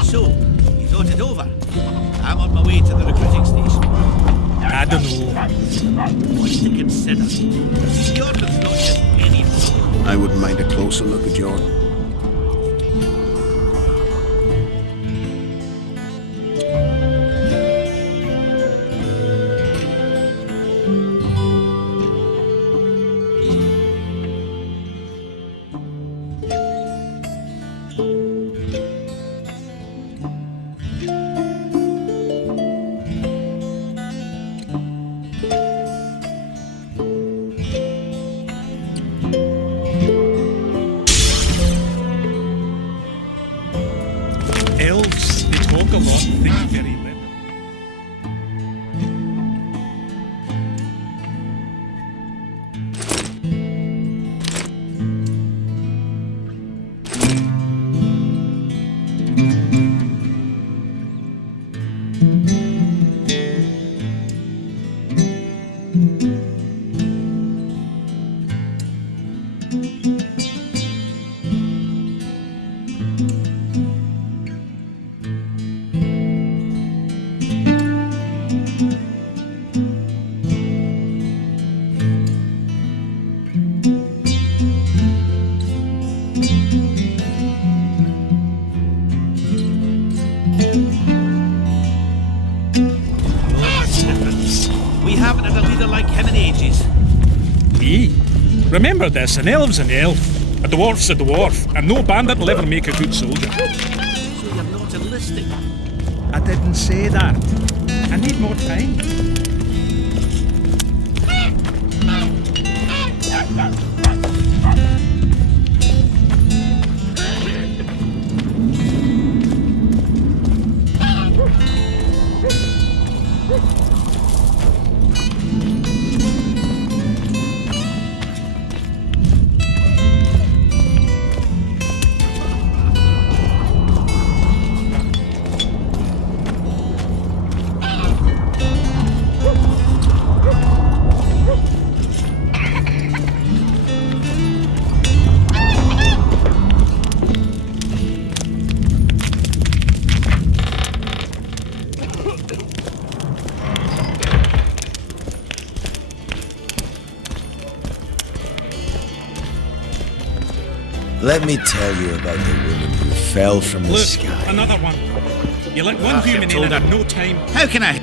So, you thought it over? I'm on my way to the recruiting station. I don't know. What's to consider? Jordan's not just any fool. I wouldn't mind a closer look at Jordan. Elves, they talk a lot and think very little. We haven't had a leader like him in ages. Me? Remember this, an elf's an elf, a dwarf's a dwarf, and no bandit will ever make a good soldier. So you're not enlisting? I didn't say that. I need more time. Let me tell you about the woman who fell from the Look, sky. another one. You let one human in and have no time. How can I?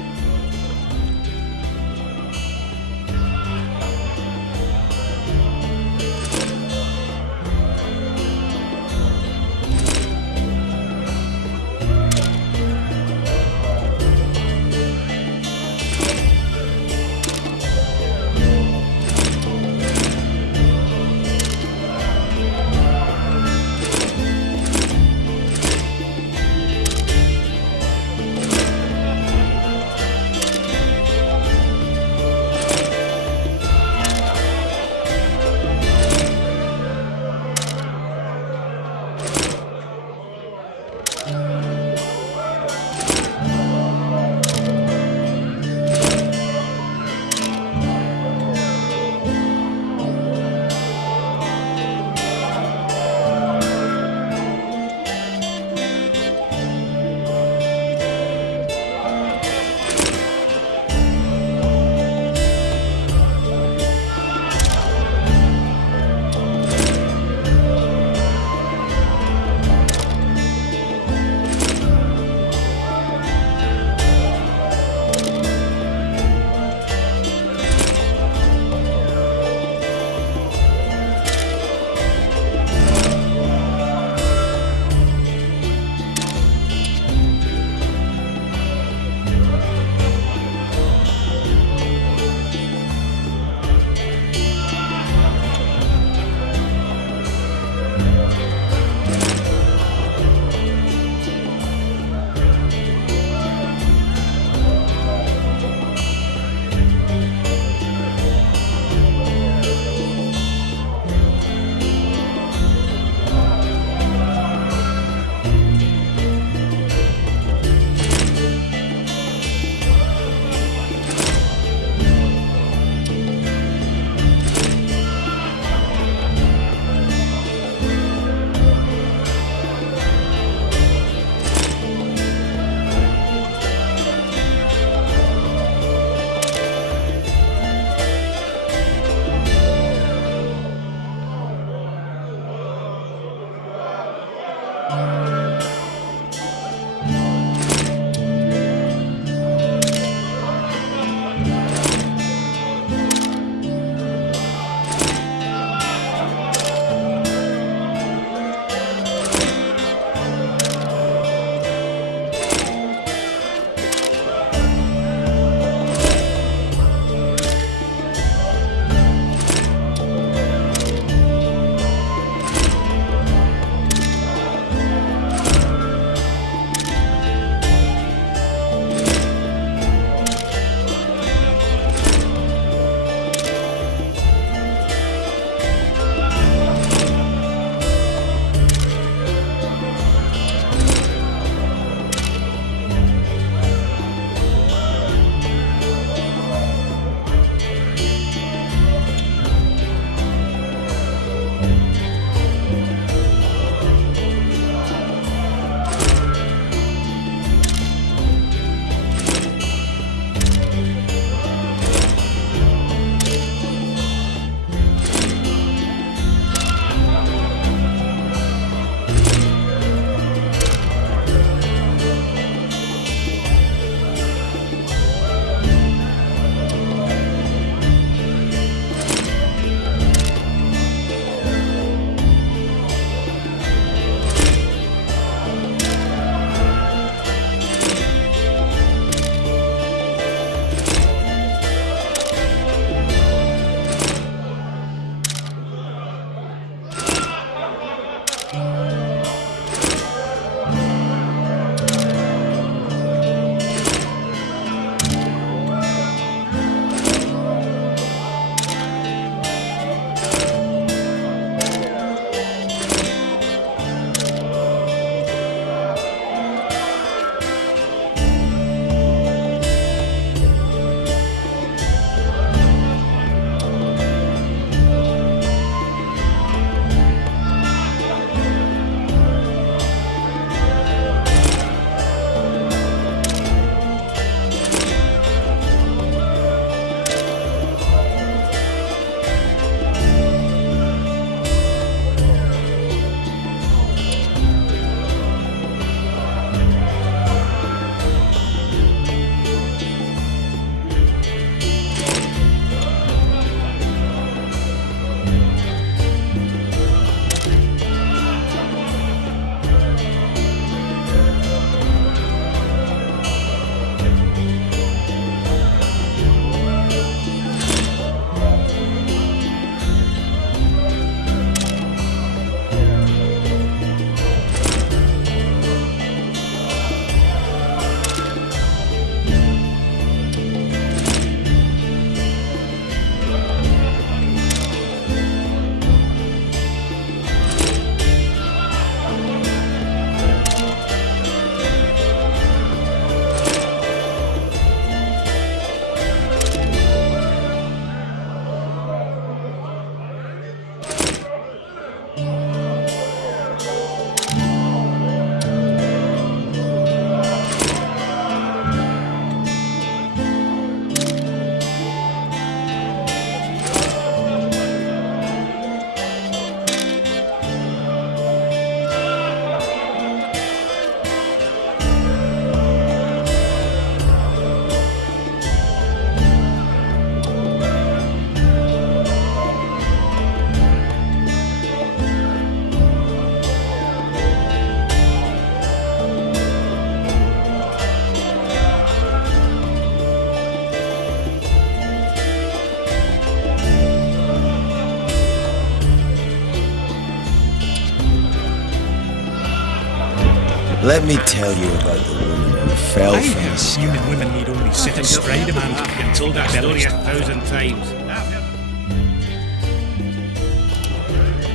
Let me tell you about the woman who fell from the sky. Human women need only sit and stride a man to get Told that story 1,000 times.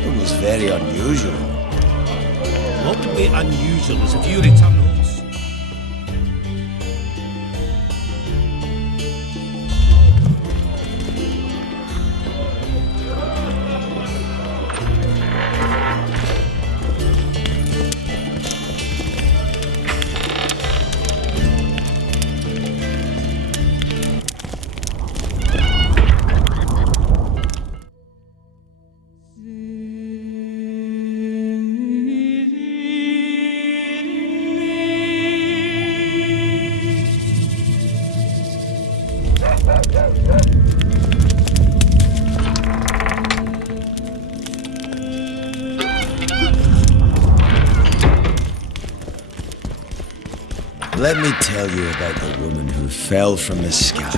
It was very unusual. What would be unusual is if you return home. Let me tell you about the woman who fell from the sky.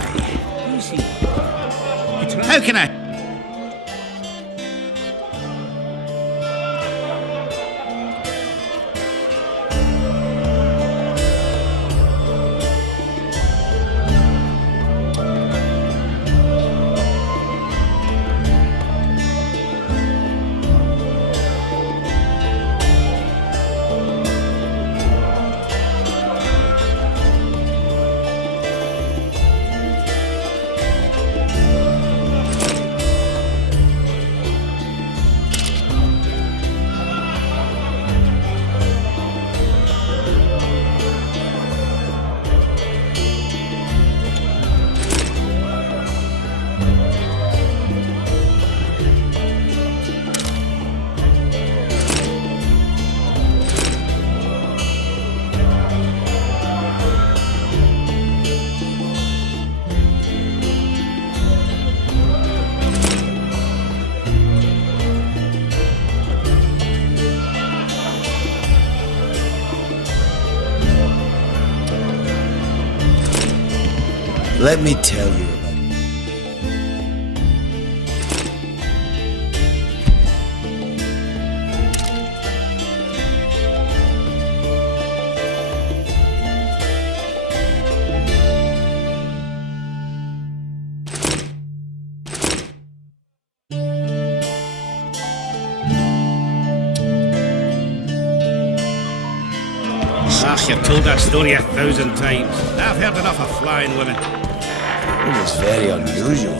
How can I? Let me tell you about Ach, you've told that story 1,000 times. I've heard enough of flying women. It was very unusual.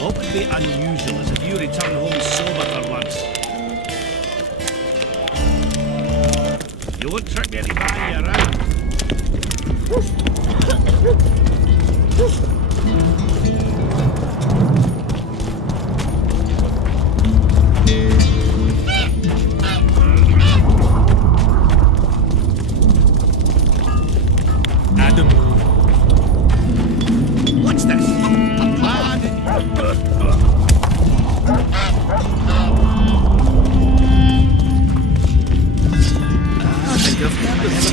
What would be unusual is if you return home sober for once. You won't trick me any buying you around. Adam. What's this? A plan? I think I've heard of this.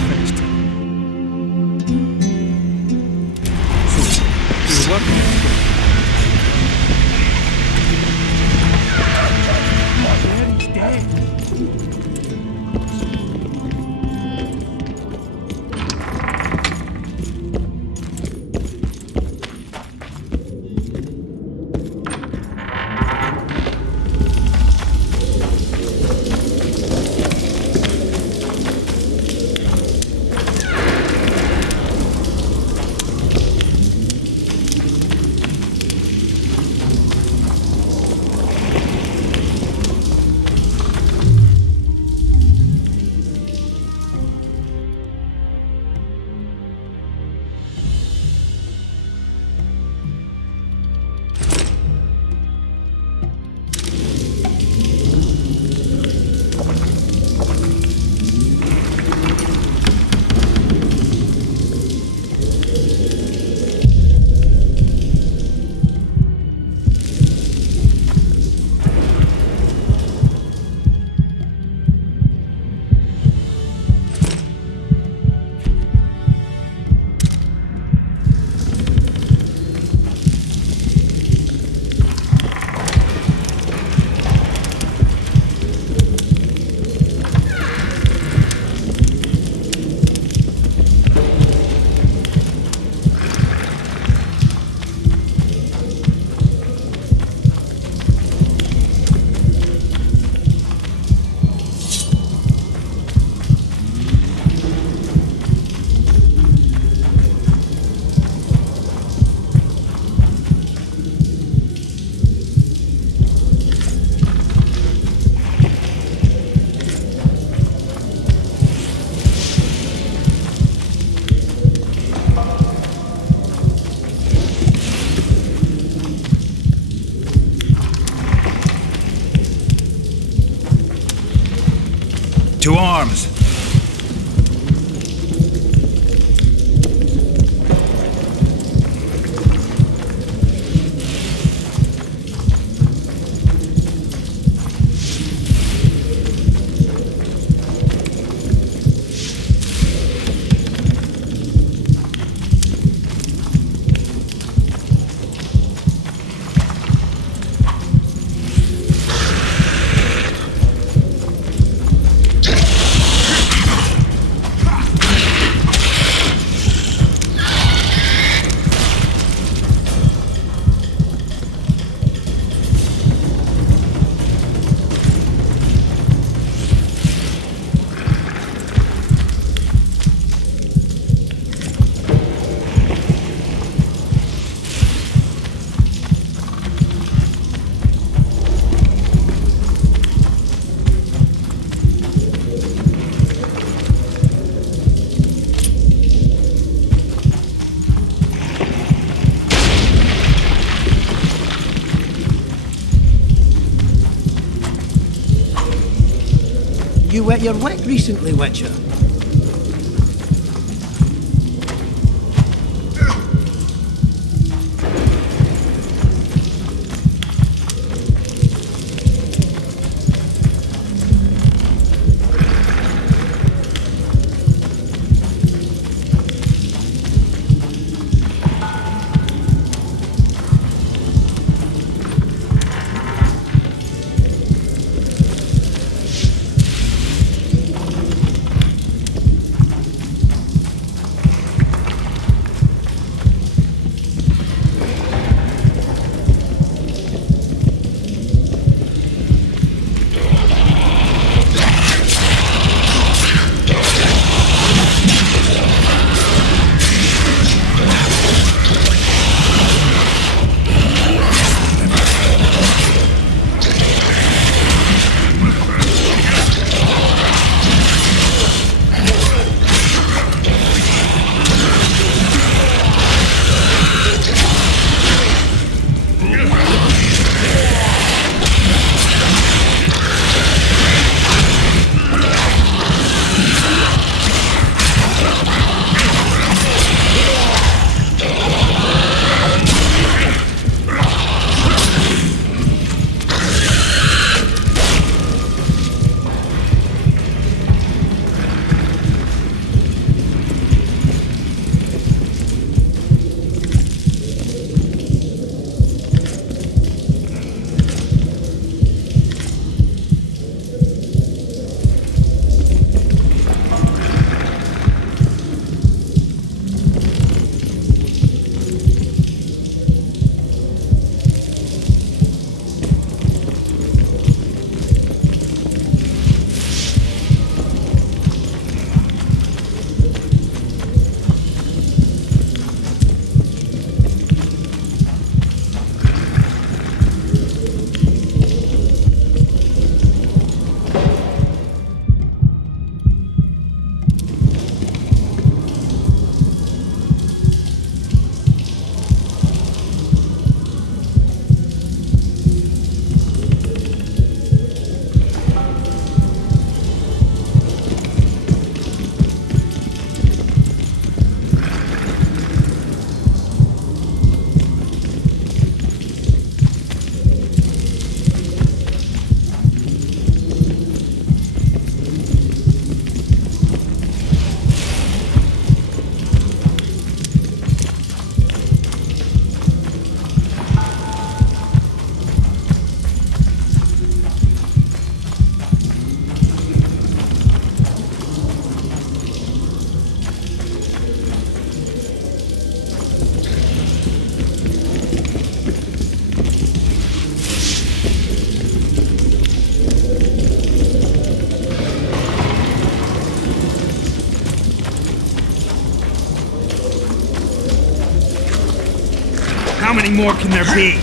You're working. He's dead. To arms! You wet your wick recently, Witcher? How many more can there be?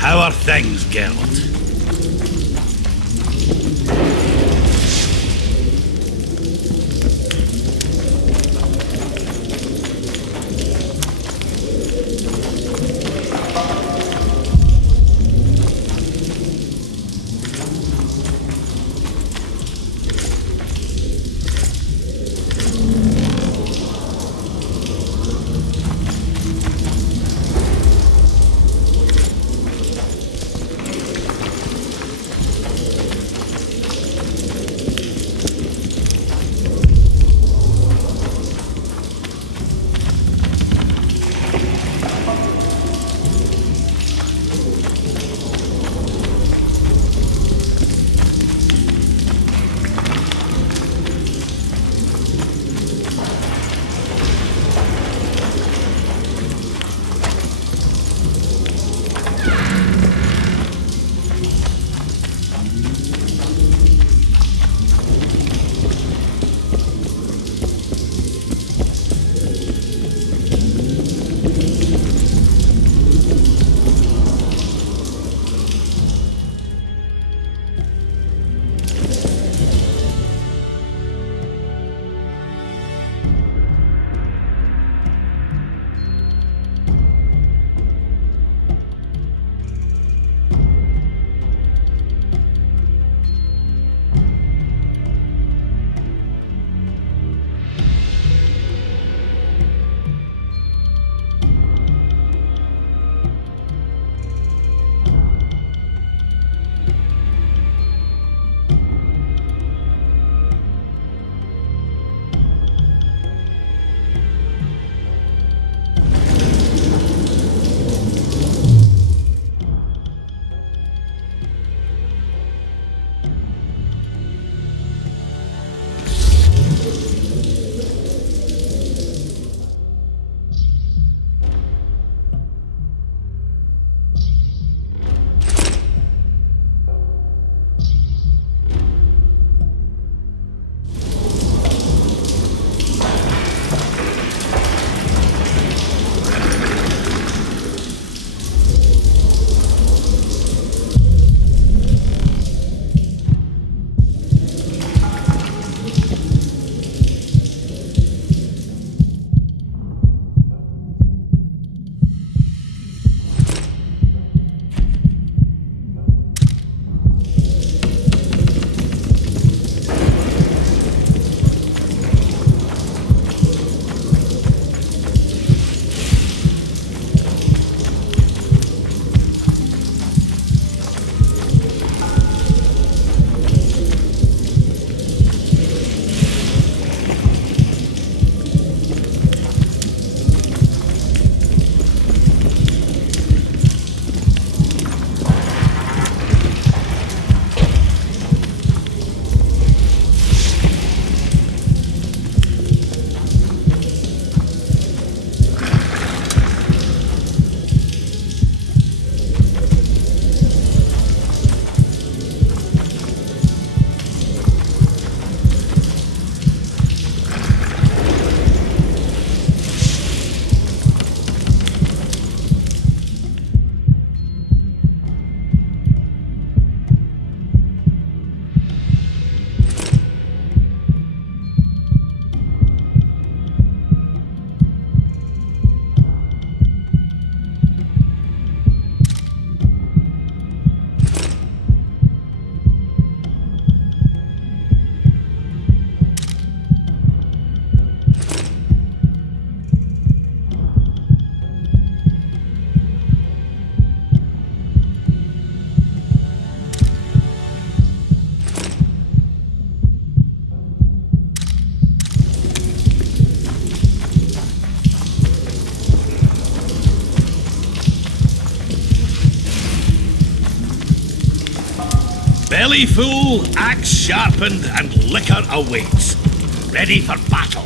How are things, Geralt? Belly full, axe sharpened, and liquor awaits. Ready for battle.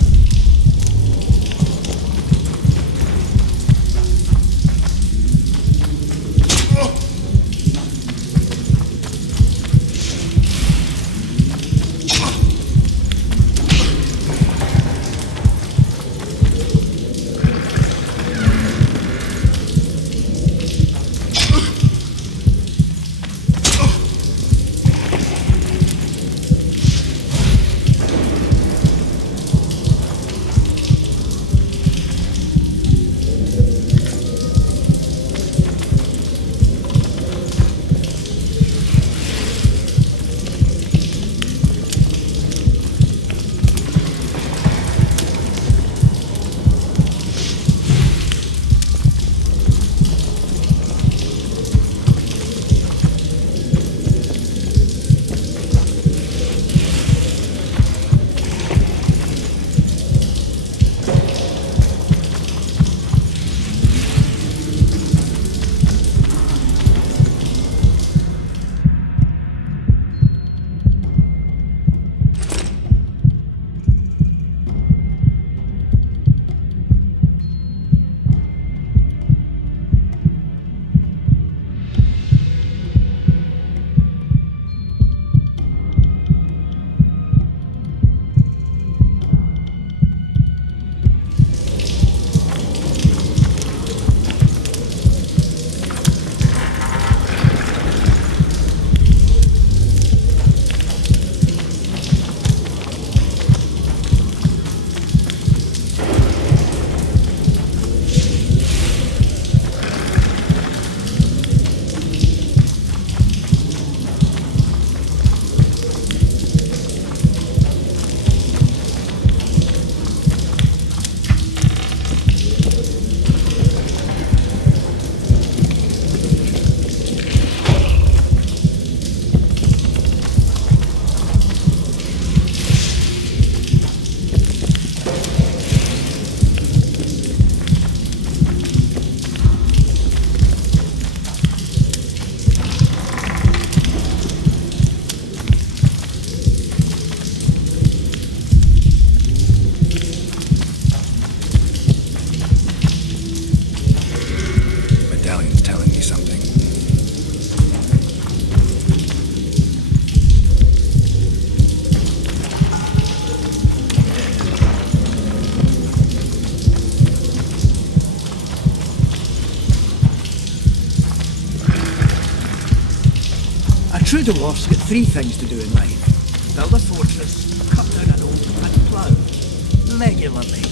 True dwarf's got three things to do in life. Build a fortress, cut down an oak, and plough. Regularly.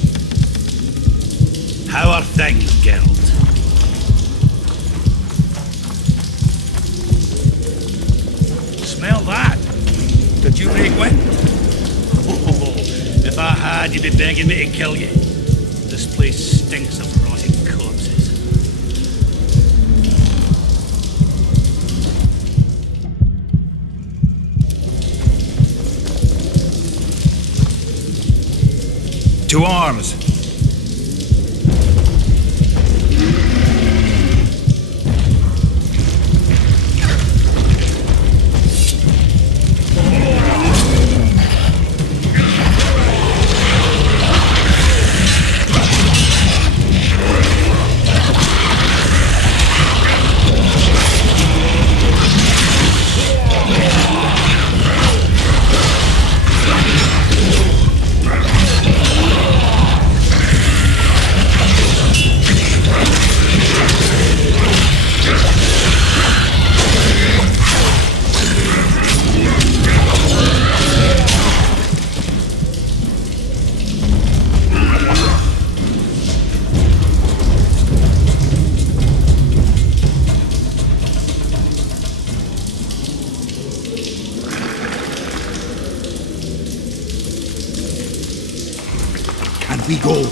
How are things, Geralt? Smell that? Did you break wind? Oh, if I had, you'd be begging me to kill you. This place stinks of rotting corpses. To arms! We go.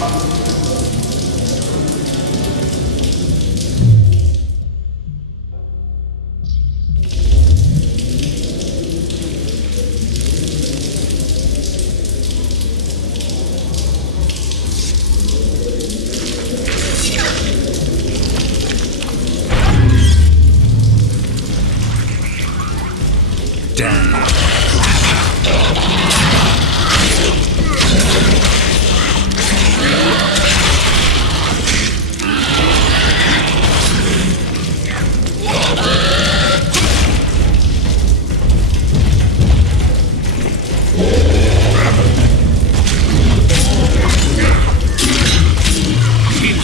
Seems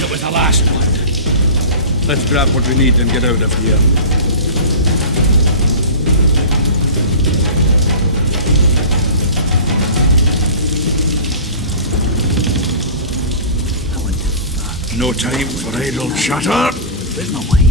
it was the last one. Let's grab what we need and get out of here. No time for idle chatter. Where's my wife?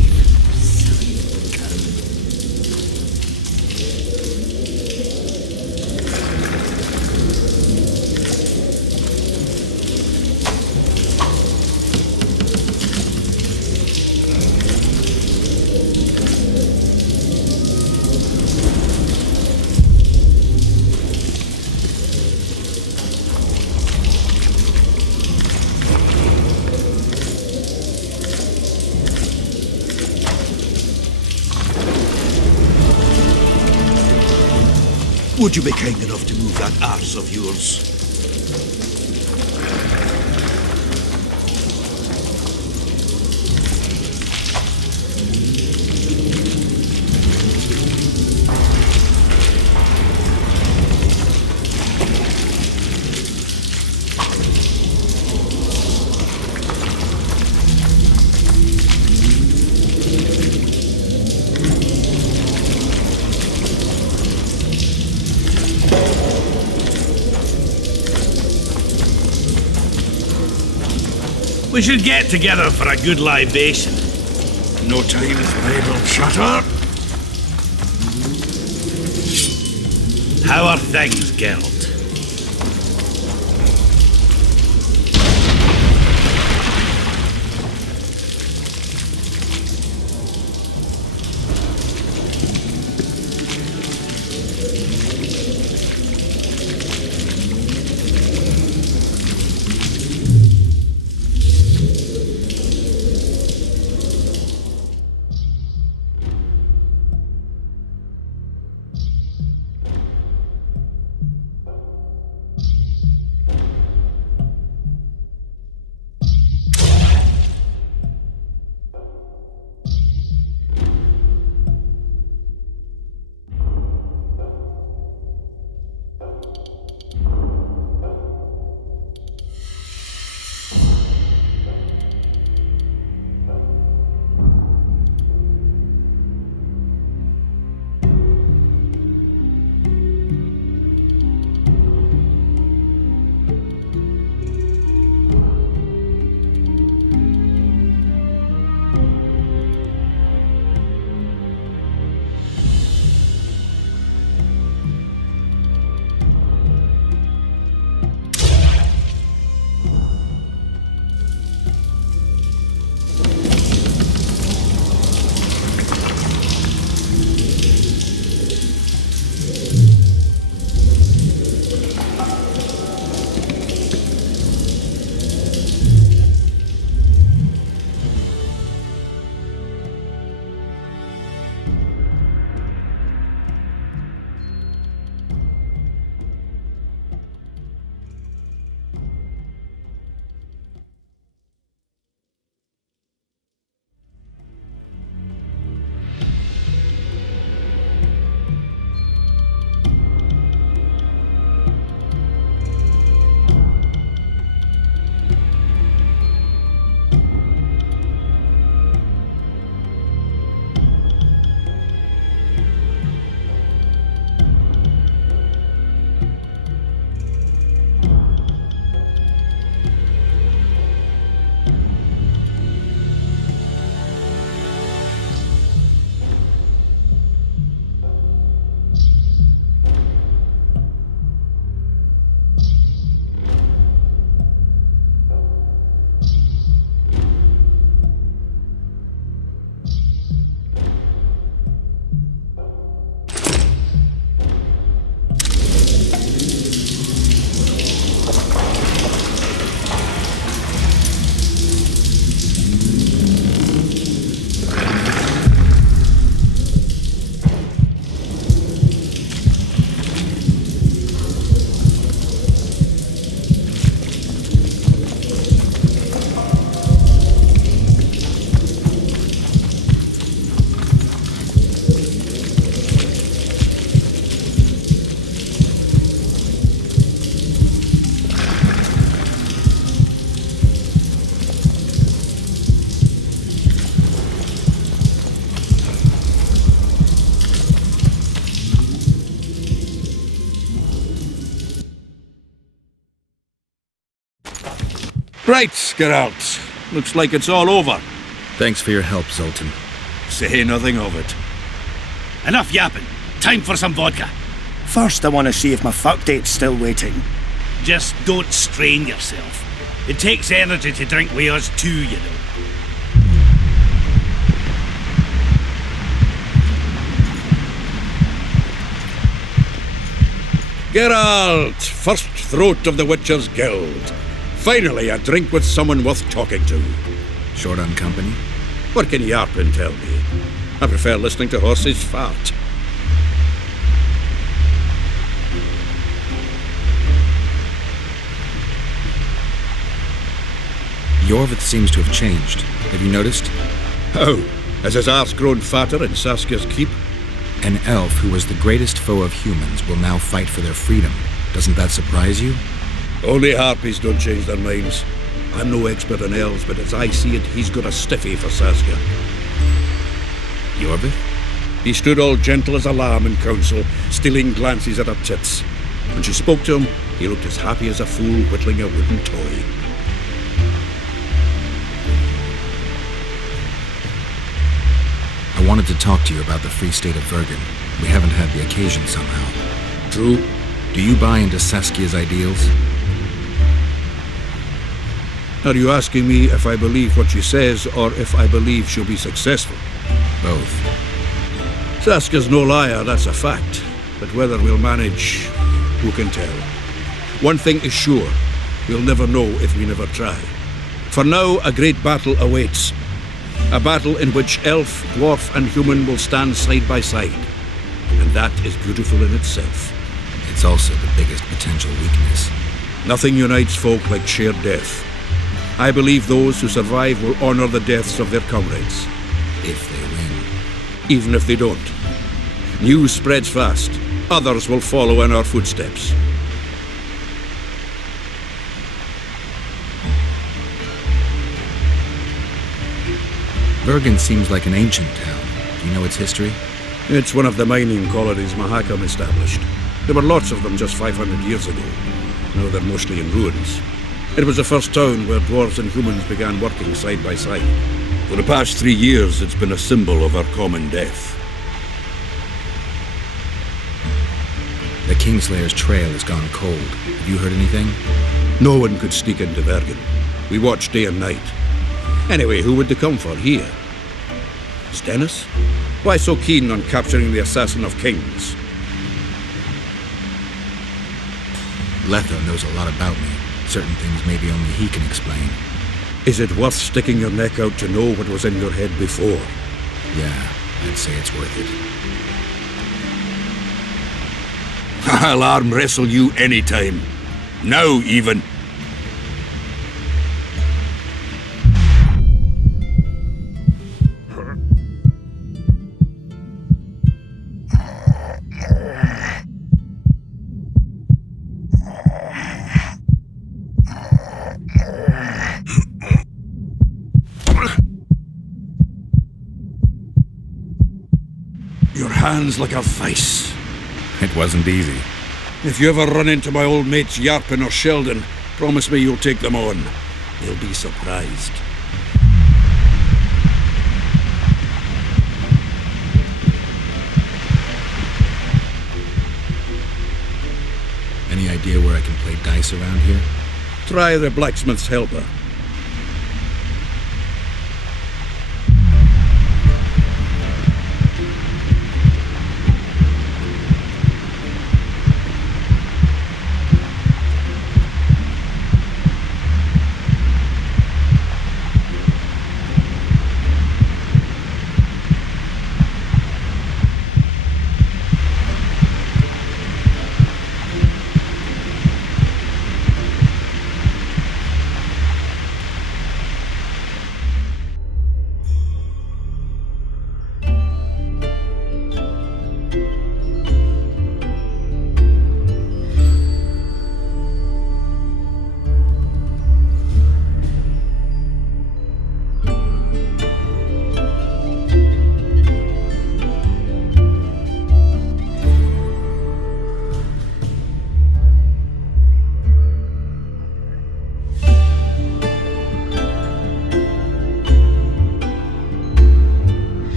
Would you be kind enough to move that arse of yours? We should get together for a good libation. No time for idle chatter. How are things, Geralt? Right, Geralt. Looks like it's all over. Thanks for your help, Zoltan. Say nothing of it. Enough yapping. Time for some vodka. First, I want to see if my fuck date's still waiting. Just don't strain yourself. It takes energy to drink with us too, you know. Geralt, first throat of the Witchers' Guild. Finally, a drink with someone worth talking to. Short on company? What can Yarpin tell me? I prefer listening to horses fart. Yorvith seems to have changed. Have you noticed? How? Has his arse grown fatter in Saskia's keep? An elf who was the greatest foe of humans will now fight for their freedom. Doesn't that surprise you? Only harpies don't change their minds. I'm no expert in elves, but as I see it, he's got a stiffy for Saskia. Yorvith? He stood all gentle as a lamb in council, stealing glances at her tits. When she spoke to him, he looked as happy as a fool whittling a wooden toy. I wanted to talk to you about the Free State of Vergen. We haven't had the occasion somehow. True. Do you buy into Saskia's ideals? Are you asking me if I believe what she says, or if I believe she'll be successful? Both. Saskia's no liar, that's a fact. But whether we'll manage, who can tell? One thing is sure, we'll never know if we never try. For now, a great battle awaits. A battle in which elf, dwarf, and human will stand side by side. And that is beautiful in itself. It's also the biggest potential weakness. Nothing unites folk like shared death. I believe those who survive will honor the deaths of their comrades. If they win. Even if they don't. News spreads fast. Others will follow in our footsteps. Vergen seems like an ancient town. Do you know its history? It's one of the mining colonies Mahakam established. There were lots of them just 500 years ago. Now they're mostly in ruins. It was the first town where dwarves and humans began working side by side. For the past 3 years, it's been a symbol of our common death. The Kingslayer's trail has gone cold. Have you heard anything? No one could sneak into Vergen. We watched day and night. Anyway, who would they come for here? Stennis? Why so keen on capturing the assassin of kings? Letho knows a lot about me. Certain things maybe only he can explain. Is it worth sticking your neck out to know what was in your head before? Yeah, I'd say it's worth it. I'll arm wrestle you anytime. Now, even. Your hand's like a vice. It wasn't easy. If you ever run into my old mates Yarpin or Sheldon, promise me you'll take them on. They'll be surprised. Any idea where I can play dice around here? Try the blacksmith's helper.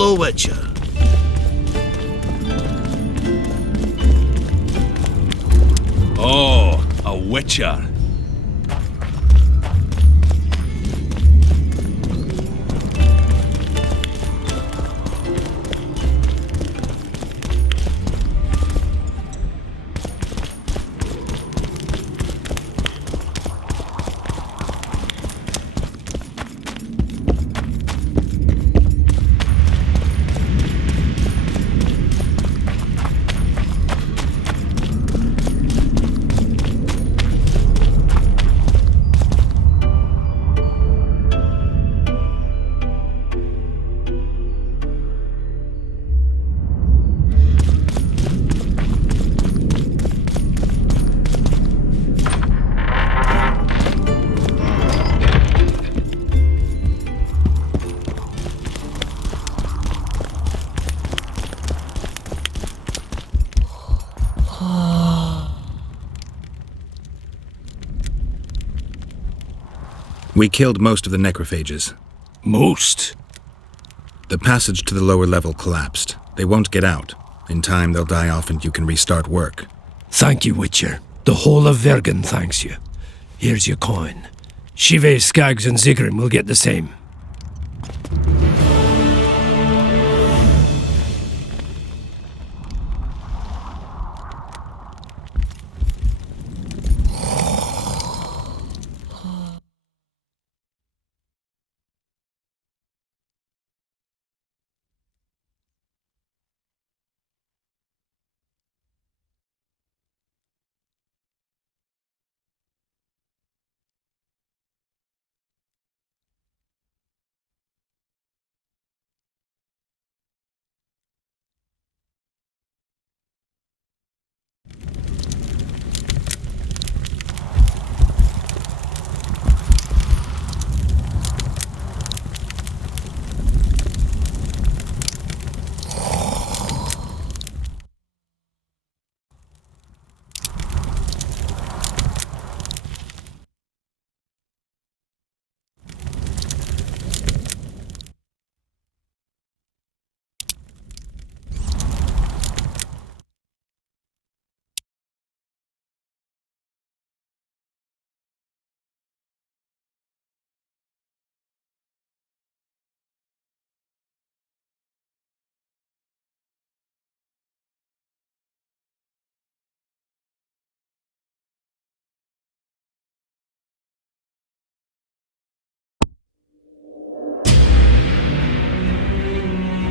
Hello, Witcher. Oh, a Witcher. We killed most of the necrophages. Most? The passage to the lower level collapsed. They won't get out. In time, they'll die off and you can restart work. Thank you, Witcher. The whole of Vergen thanks you. Here's your coin. Shive, Skaggs, and Zigrim will get the same.